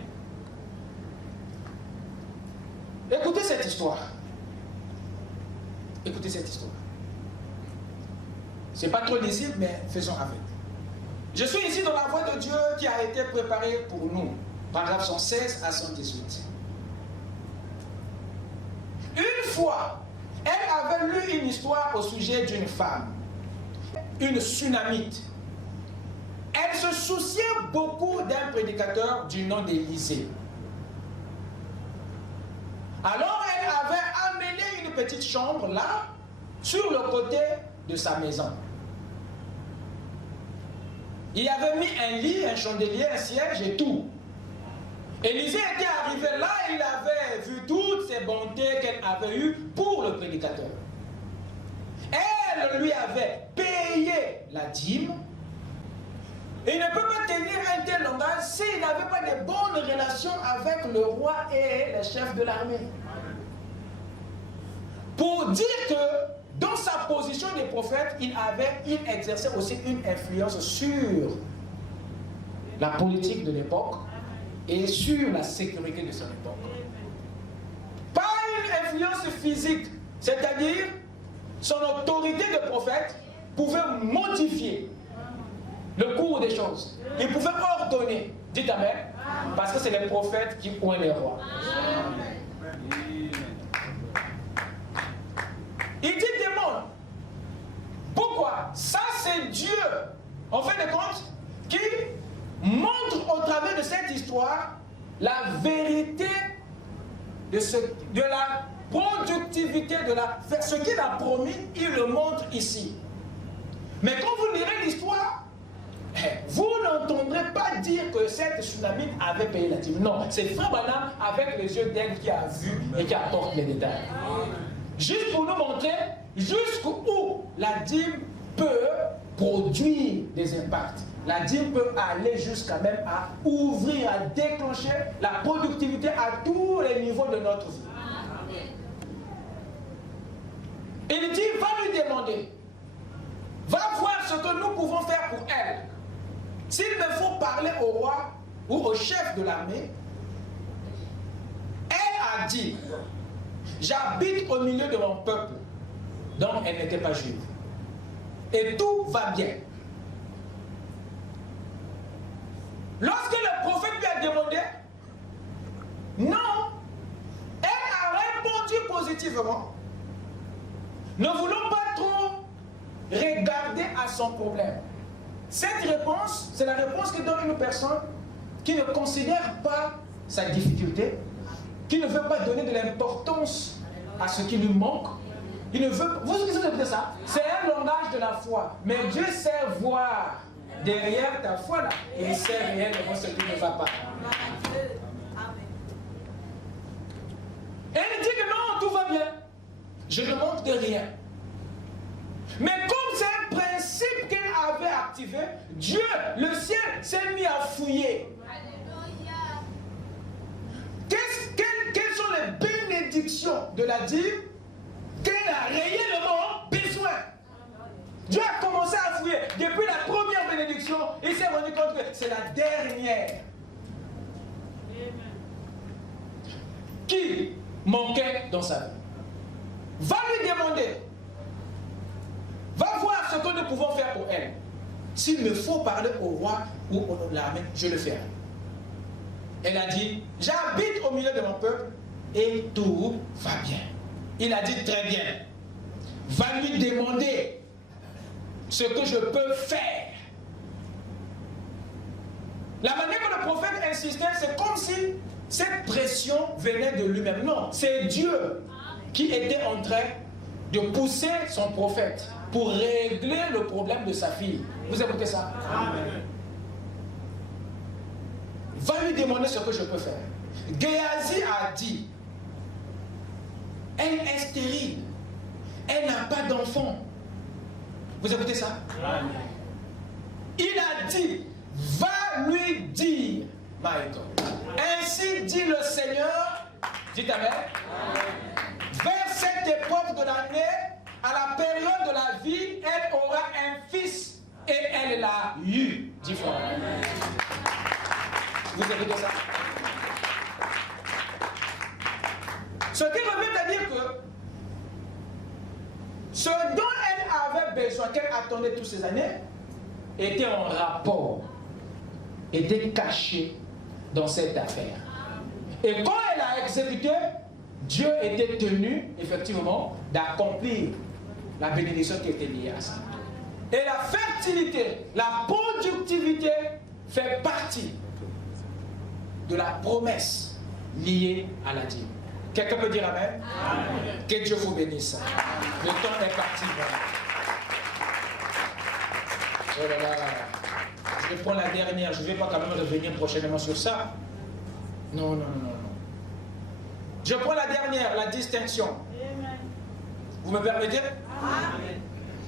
Écoutez cette histoire. Écoutez cette histoire. Ce n'est pas trop lisible, mais faisons avec. Je suis ici dans la voie de Dieu qui a été préparée pour nous. Paragraphe 116 à 118. Une fois, elle avait lu une histoire au sujet d'une femme, une Sunamite. Elle se souciait beaucoup d'un prédicateur du nom d'Élisée. Alors elle avait amené une petite chambre là, sur le côté de sa maison. Il avait mis un lit, un chandelier, un siège et tout. Élisée était arrivé là, il avait vu toutes ces bontés qu'elle avait eues pour le prédicateur. Elle lui avait payé la dîme. Il ne peut pas tenir un tel langage s'il n'avait pas de bonnes relations avec le roi et les chefs de l'armée. Pour dire que dans sa position de prophète, il exerçait aussi une influence sur la politique de l'époque et sur la sécurité de son époque. Pas une influence physique, c'est-à-dire son autorité de prophète pouvait modifier le cours des choses. Il pouvait ordonner. Dites Amen. Parce que c'est les prophètes qui ont les rois. Il dit demande. Pourquoi? Ça c'est Dieu, en fin de compte, qui montre au travers de cette histoire la vérité de la productivité, ce qu'il a promis, il le montre ici. Mais quand vous lirez l'histoire, vous n'entendrez pas dire que cette Sunamite avait payé la dîme. Non, c'est Frère Branham avec les yeux d'aigle qui a vu et qui apporte les détails. Juste pour nous montrer jusqu'où la dîme peut produire des impacts. La dîme peut aller jusqu'à même à ouvrir, à déclencher la productivité à tous les niveaux de notre vie. Il dit, va lui demander, va voir ce que nous pouvons faire pour elle. S'il me faut parler au roi ou au chef de l'armée, elle a dit, j'habite au milieu de mon peuple. Donc elle n'était pas juive. Et tout va bien. Lorsque le prophète lui a demandé, non, elle a répondu positivement. Ne voulons pas trop regarder à son problème. Cette réponse, c'est la réponse que donne une personne qui ne considère pas sa difficulté, qui ne veut pas donner de l'importance à ce qui lui manque. Il ne veut, vous écoutez ça? C'est un langage de la foi. Mais Dieu sait voir derrière ta foi là, et il sait réellement ce qui ne va pas. Et il dit que non, tout va bien. Je ne manque de rien. Mais comme c'est un principe qu'elle avait activé, Dieu, le ciel, s'est mis à fouiller. Quelles sont les bénédictions de la dîme qu'elle réellement besoin. Dieu a commencé à fouiller. Depuis la première bénédiction, il s'est rendu compte que c'est la dernière. Qui manquait dans sa vie. Va lui demander. Va voir ce que nous pouvons faire pour elle. S'il me faut parler au roi ou au l'armée, je le ferai. Elle a dit, j'habite au milieu de mon peuple et tout va bien. Il a dit, très bien. Va lui demander ce que je peux faire. La manière que le prophète insistait, c'est comme si cette pression venait de lui-même. Non, c'est Dieu qui était en train de pousser son prophète pour régler le problème de sa fille. Vous écoutez ça? Amen. Va lui demander ce que je peux faire. Géasi a dit, elle est stérile. Elle n'a pas d'enfant. Vous écoutez ça? Amen. Il a dit, va lui dire, Michael, ainsi dit le Seigneur, dites Amen, vers cette époque de l'année, à la période de la vie, elle aura un fils et elle l'a eu, dit Frère. Vous écoutez ça? Ce qui revient à dire que ce dont elle avait besoin, qu'elle attendait toutes ces années, était en rapport, était caché dans cette affaire. Et quand elle a exécuté, Dieu était tenu, effectivement, d'accomplir la bénédiction qui était liée à ça. Et la fertilité, la productivité fait partie de la promesse liée à la dîme. Quelqu'un peut dire Amen? Amen. Que Dieu vous bénisse. Le temps est parti. Oh là là. Je prends la dernière. Je ne vais pas quand même revenir prochainement sur ça. Non, non, non, non. Je prends la dernière, la distinction. Amen. Vous me permettez? Amen.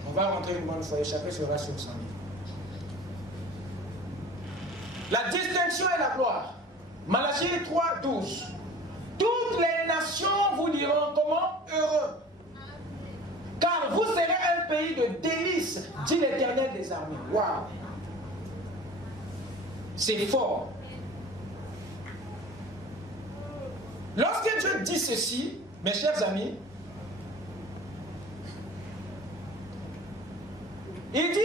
On va rentrer dans le foyer. Chacun sera sur son lit. La distinction et la gloire. Malachie 3, 12. Toutes les nations vous diront comment? Heureux. Car vous serez un pays de délices, dit l'Éternel des armées. Waouh! C'est fort. Lorsque Dieu dit ceci, mes chers amis, il dit,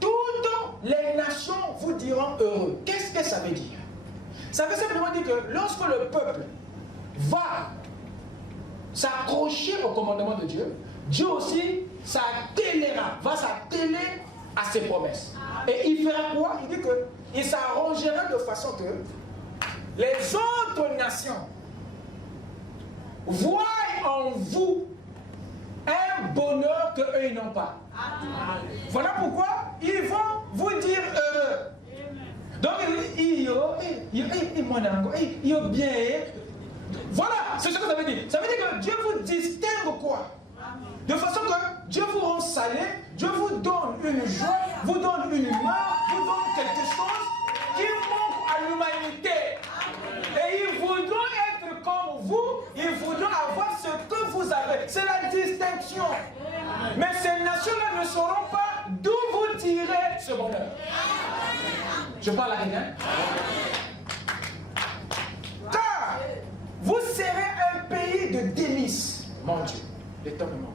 toutes les nations vous diront heureux. Qu'est-ce que ça veut dire? Ça veut simplement dire que lorsque le peuple va s'accrocher au commandement de Dieu, Dieu aussi va s'atteler à ses promesses. Et il fera quoi? Il dit qu'il s'arrangera de façon que les autres nations voient en vous un bonheur qu'eux ils n'ont pas. Voilà pourquoi ils vont vous dire heureux. Donc il bien. Voilà, c'est ce que ça veut dire. Ça veut dire que Dieu vous distingue quoi? De façon que Dieu vous rend salé, Dieu vous donne une joie, vous donne une humeur, vous donne quelque chose qui manque à l'humanité. Et il voudra être comme vous, il voudra avoir ce que vous avez. C'est la distinction. Mais ces nations-là ne sauront pas d'où vous tirez ce bonheur. Je parle à quelqu'un? Car vous serez un pays de délices, mon Dieu, l'éternellement.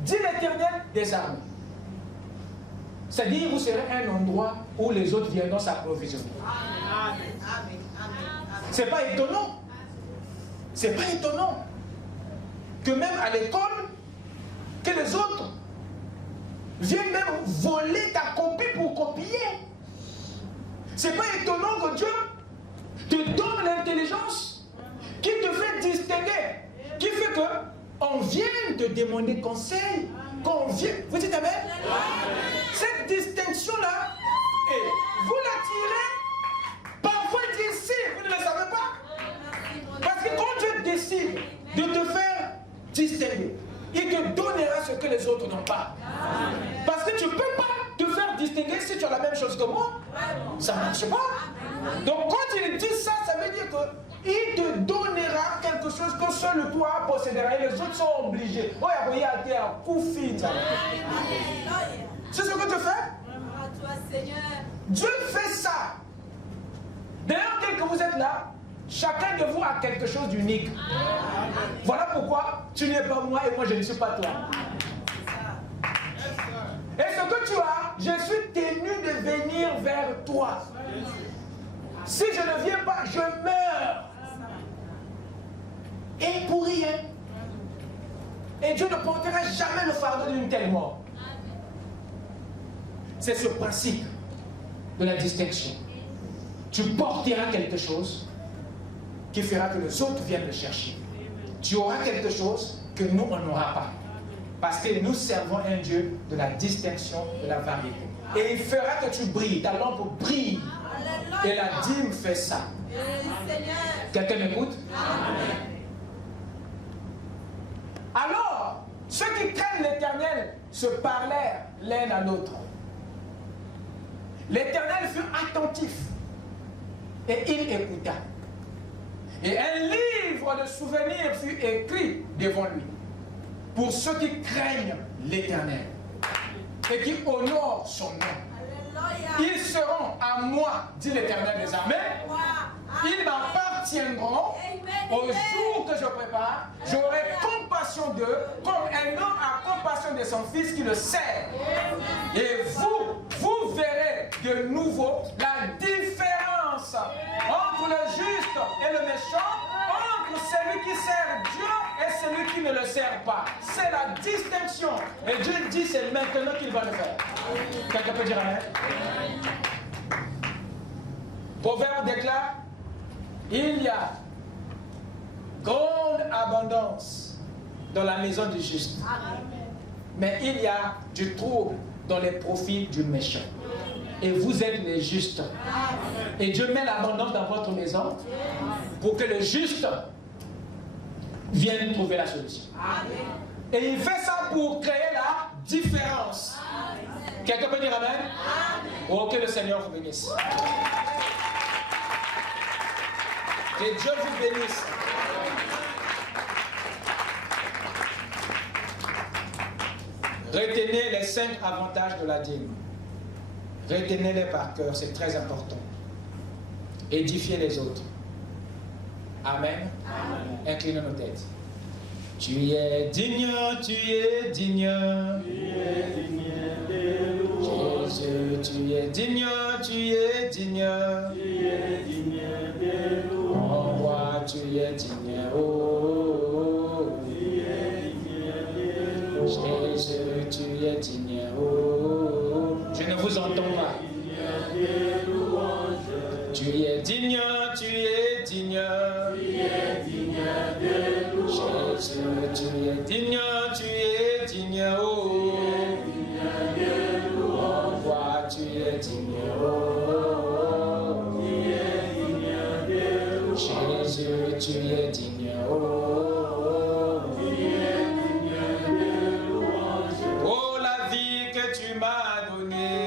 Dit l'Éternel des armées. C'est-à-dire, vous serez un endroit où les autres viendront s'approvisionner. C'est pas étonnant. C'est pas étonnant que même à l'école, que les autres viennent même voler ta copie pour copier. C'est pas étonnant que Dieu te donne l'intelligence qui te fait distinguer, qui fait que on vient te demander conseil, qu'on vient. Vous dites Amen? Cette distinction-là, vous la tirez parfois d'ici, vous ne le savez pas. Parce que quand Dieu décide de te faire distinguer, il te donnera ce que les autres n'ont pas. Parce que tu ne peux pas te faire distinguer si tu as la même chose que moi. Ça ne marche pas. Donc quand il dit ça, ça veut dire qu'il te donnera quelque chose que seul toi posséderas. Et les autres sont obligés. C'est ce que tu fais? Dieu fait ça. D'ailleurs, tel que vous êtes là, chacun de vous a quelque chose d'unique. Voilà pourquoi tu n'es pas moi et moi je ne suis pas toi. Et ce que tu as, je suis tenu de venir vers toi. Si je ne viens pas, je meurs. Et pour rien. Et Dieu ne portera jamais le fardeau d'une telle mort. C'est ce principe de la distinction. Tu porteras quelque chose qui fera que les autres viennent le chercher. Tu auras quelque chose que nous, on n'aura pas. Parce que nous servons un Dieu de la distinction, de la variété. Et il fera que tu brilles, ta lampe brille. Et la dîme fait ça. Quelqu'un m'écoute? Alors, ceux qui craignent l'Éternel se parlèrent l'un à l'autre. L'Éternel fut attentif et il écouta. Et un livre de souvenirs fut écrit devant lui pour ceux qui craignent l'Éternel et qui honorent son nom. Ils seront à moi, dit l'Éternel des armées. Ils m'appartiendront au jour que je prépare. J'aurai compassion d'eux comme un homme a compassion de son fils qui le sert. Et vous verrez de nouveau la différence entre le juste et le méchant, entre celui qui sert Dieu et celui qui ne le sert pas. C'est la distinction. Et Dieu dit c'est maintenant qu'il va le faire. Quelqu'un peut dire amen? Proverbe déclare, il y a grande abondance dans la maison du juste. Mais il y a du trouble dans les profits du méchant. Et vous êtes les justes. Et Dieu met l'abondance dans votre maison pour que le juste vienne trouver la solution. Et il fait ça pour créer la différence. Quelqu'un peut dire amen? Oh, que le Seigneur vous bénisse. Que Dieu vous bénisse. Retenez les 5 avantages de la dîme. Retenez-les par cœur, c'est très important. Édifiez les autres. Amen. Amen. Inclinons nos têtes. Tu es digne, tu es digne. Tu es digne de louange. Jésus, tu es digne, tu es digne. Tu es digne de louange. Mon roi, tu es digne, oh. Tu es digne de louange. Jésus, tu es digne, oh. Je ne vous entends pas. Tu es digne, tu es digne. Tu es digne de louange. Jésus, tu es digne, tu es digne, oh. Tu es digne de louange. Roi, tu es digne, oh. Tu es digne de louange. Jésus, tu es digne, oh. Tu es digne de louange. Oh, la vie que tu m'as donnée.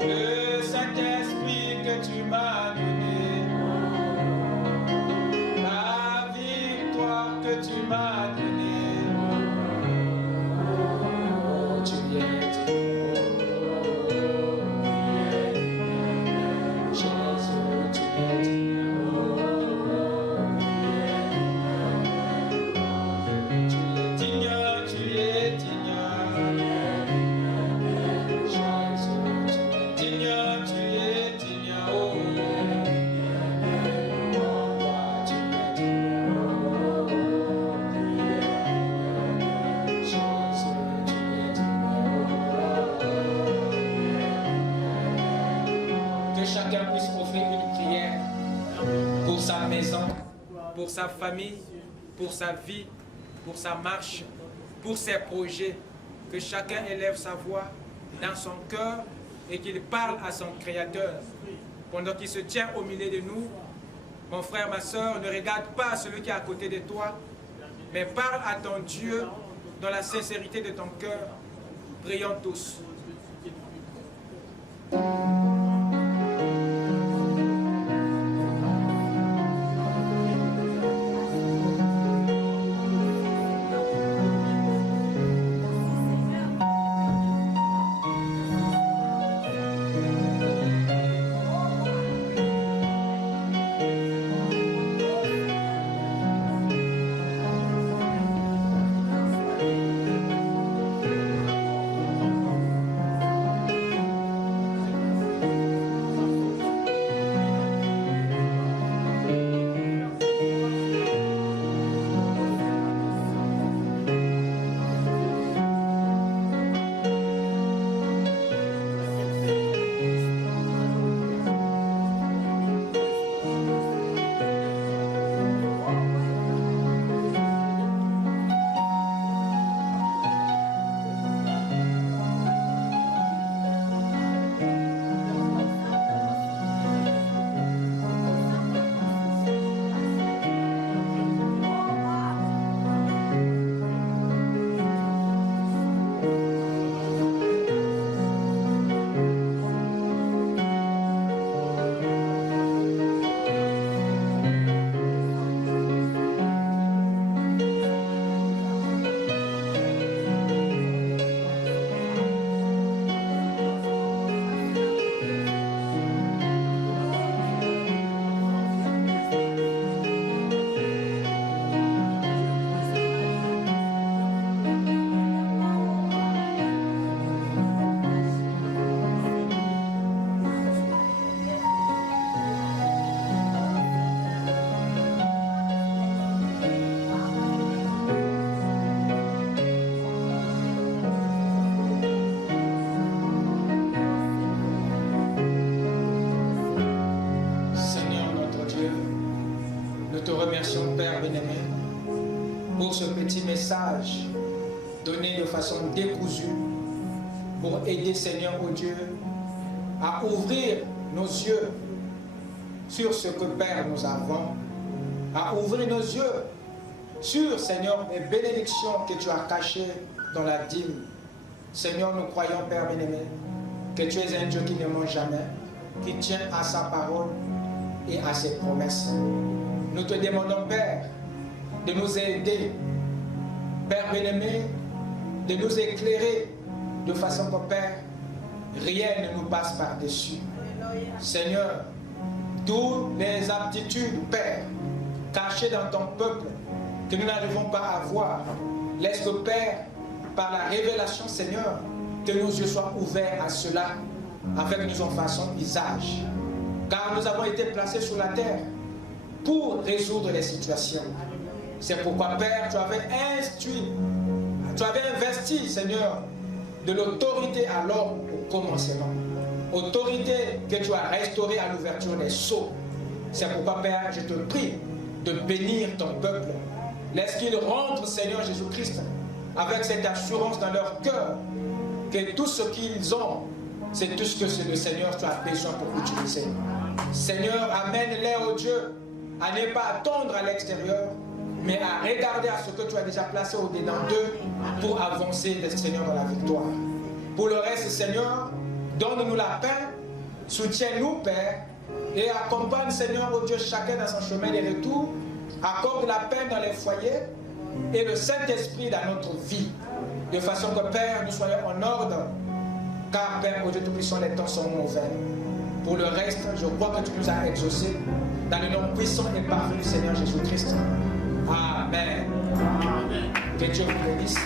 Le Saint-Esprit que tu m'as donné, la victoire que tu m'as donnée, oh, tu es digne, Jésus, tu es digne, tu es digne, tu es digne. Pour sa famille, pour sa vie, pour sa marche, pour ses projets, que chacun élève sa voix dans son cœur et qu'il parle à son Créateur. Pendant qu'il se tient au milieu de nous, mon frère, ma soeur, ne regarde pas celui qui est à côté de toi, mais parle à ton Dieu dans la sincérité de ton cœur. Prions tous. petit message donné de façon décousue pour aider, Seigneur, oh Dieu, à ouvrir nos yeux sur ce que, Père, nous avons, à ouvrir nos yeux sur, Seigneur, les bénédictions que tu as cachées dans la dîme. Seigneur, nous croyons, Père bien-aimé, que tu es un Dieu qui ne ment jamais, qui tient à sa parole et à ses promesses. Nous te demandons, Père, de nous aider, Père bien-aimé, de nous éclairer de façon que, Père, rien ne nous passe par-dessus. Seigneur, toutes les aptitudes, Père, cachées dans ton peuple, que nous n'arrivons pas à voir, laisse que, Père, par la révélation, Seigneur, que nos yeux soient ouverts à cela, afin que nous en fassions usage. Car nous avons été placés sur la terre pour résoudre les situations. C'est pourquoi, Père, tu avais instruit, tu avais investi, Seigneur, de l'autorité à l'homme au commencement. Autorité que tu as restaurée à l'ouverture des sceaux. C'est pourquoi, Père, je te prie de bénir ton peuple. Laisse qu'ils rentrent, Seigneur Jésus-Christ, avec cette assurance dans leur cœur que tout ce qu'ils ont, c'est tout ce que le Seigneur tu as besoin pour utiliser. Seigneur, amène-les, oh Dieu, à ne pas attendre à l'extérieur, mais à regarder à ce que tu as déjà placé au-dedans d'eux pour avancer, Seigneur, dans la victoire. Pour le reste, Seigneur, donne-nous la paix, soutiens-nous, Père, et accompagne, Seigneur, oh Dieu, chacun dans son chemin de retour, accorde la paix dans les foyers et le Saint-Esprit dans notre vie, de façon que, Père, nous soyons en ordre, car, Père, oh Dieu Tout-Puissant, les temps sont mauvais. Pour le reste, je crois que tu nous as exaucés dans le nom puissant et parfait du Seigneur Jésus-Christ. Amen. Que Dieu vous bénisse.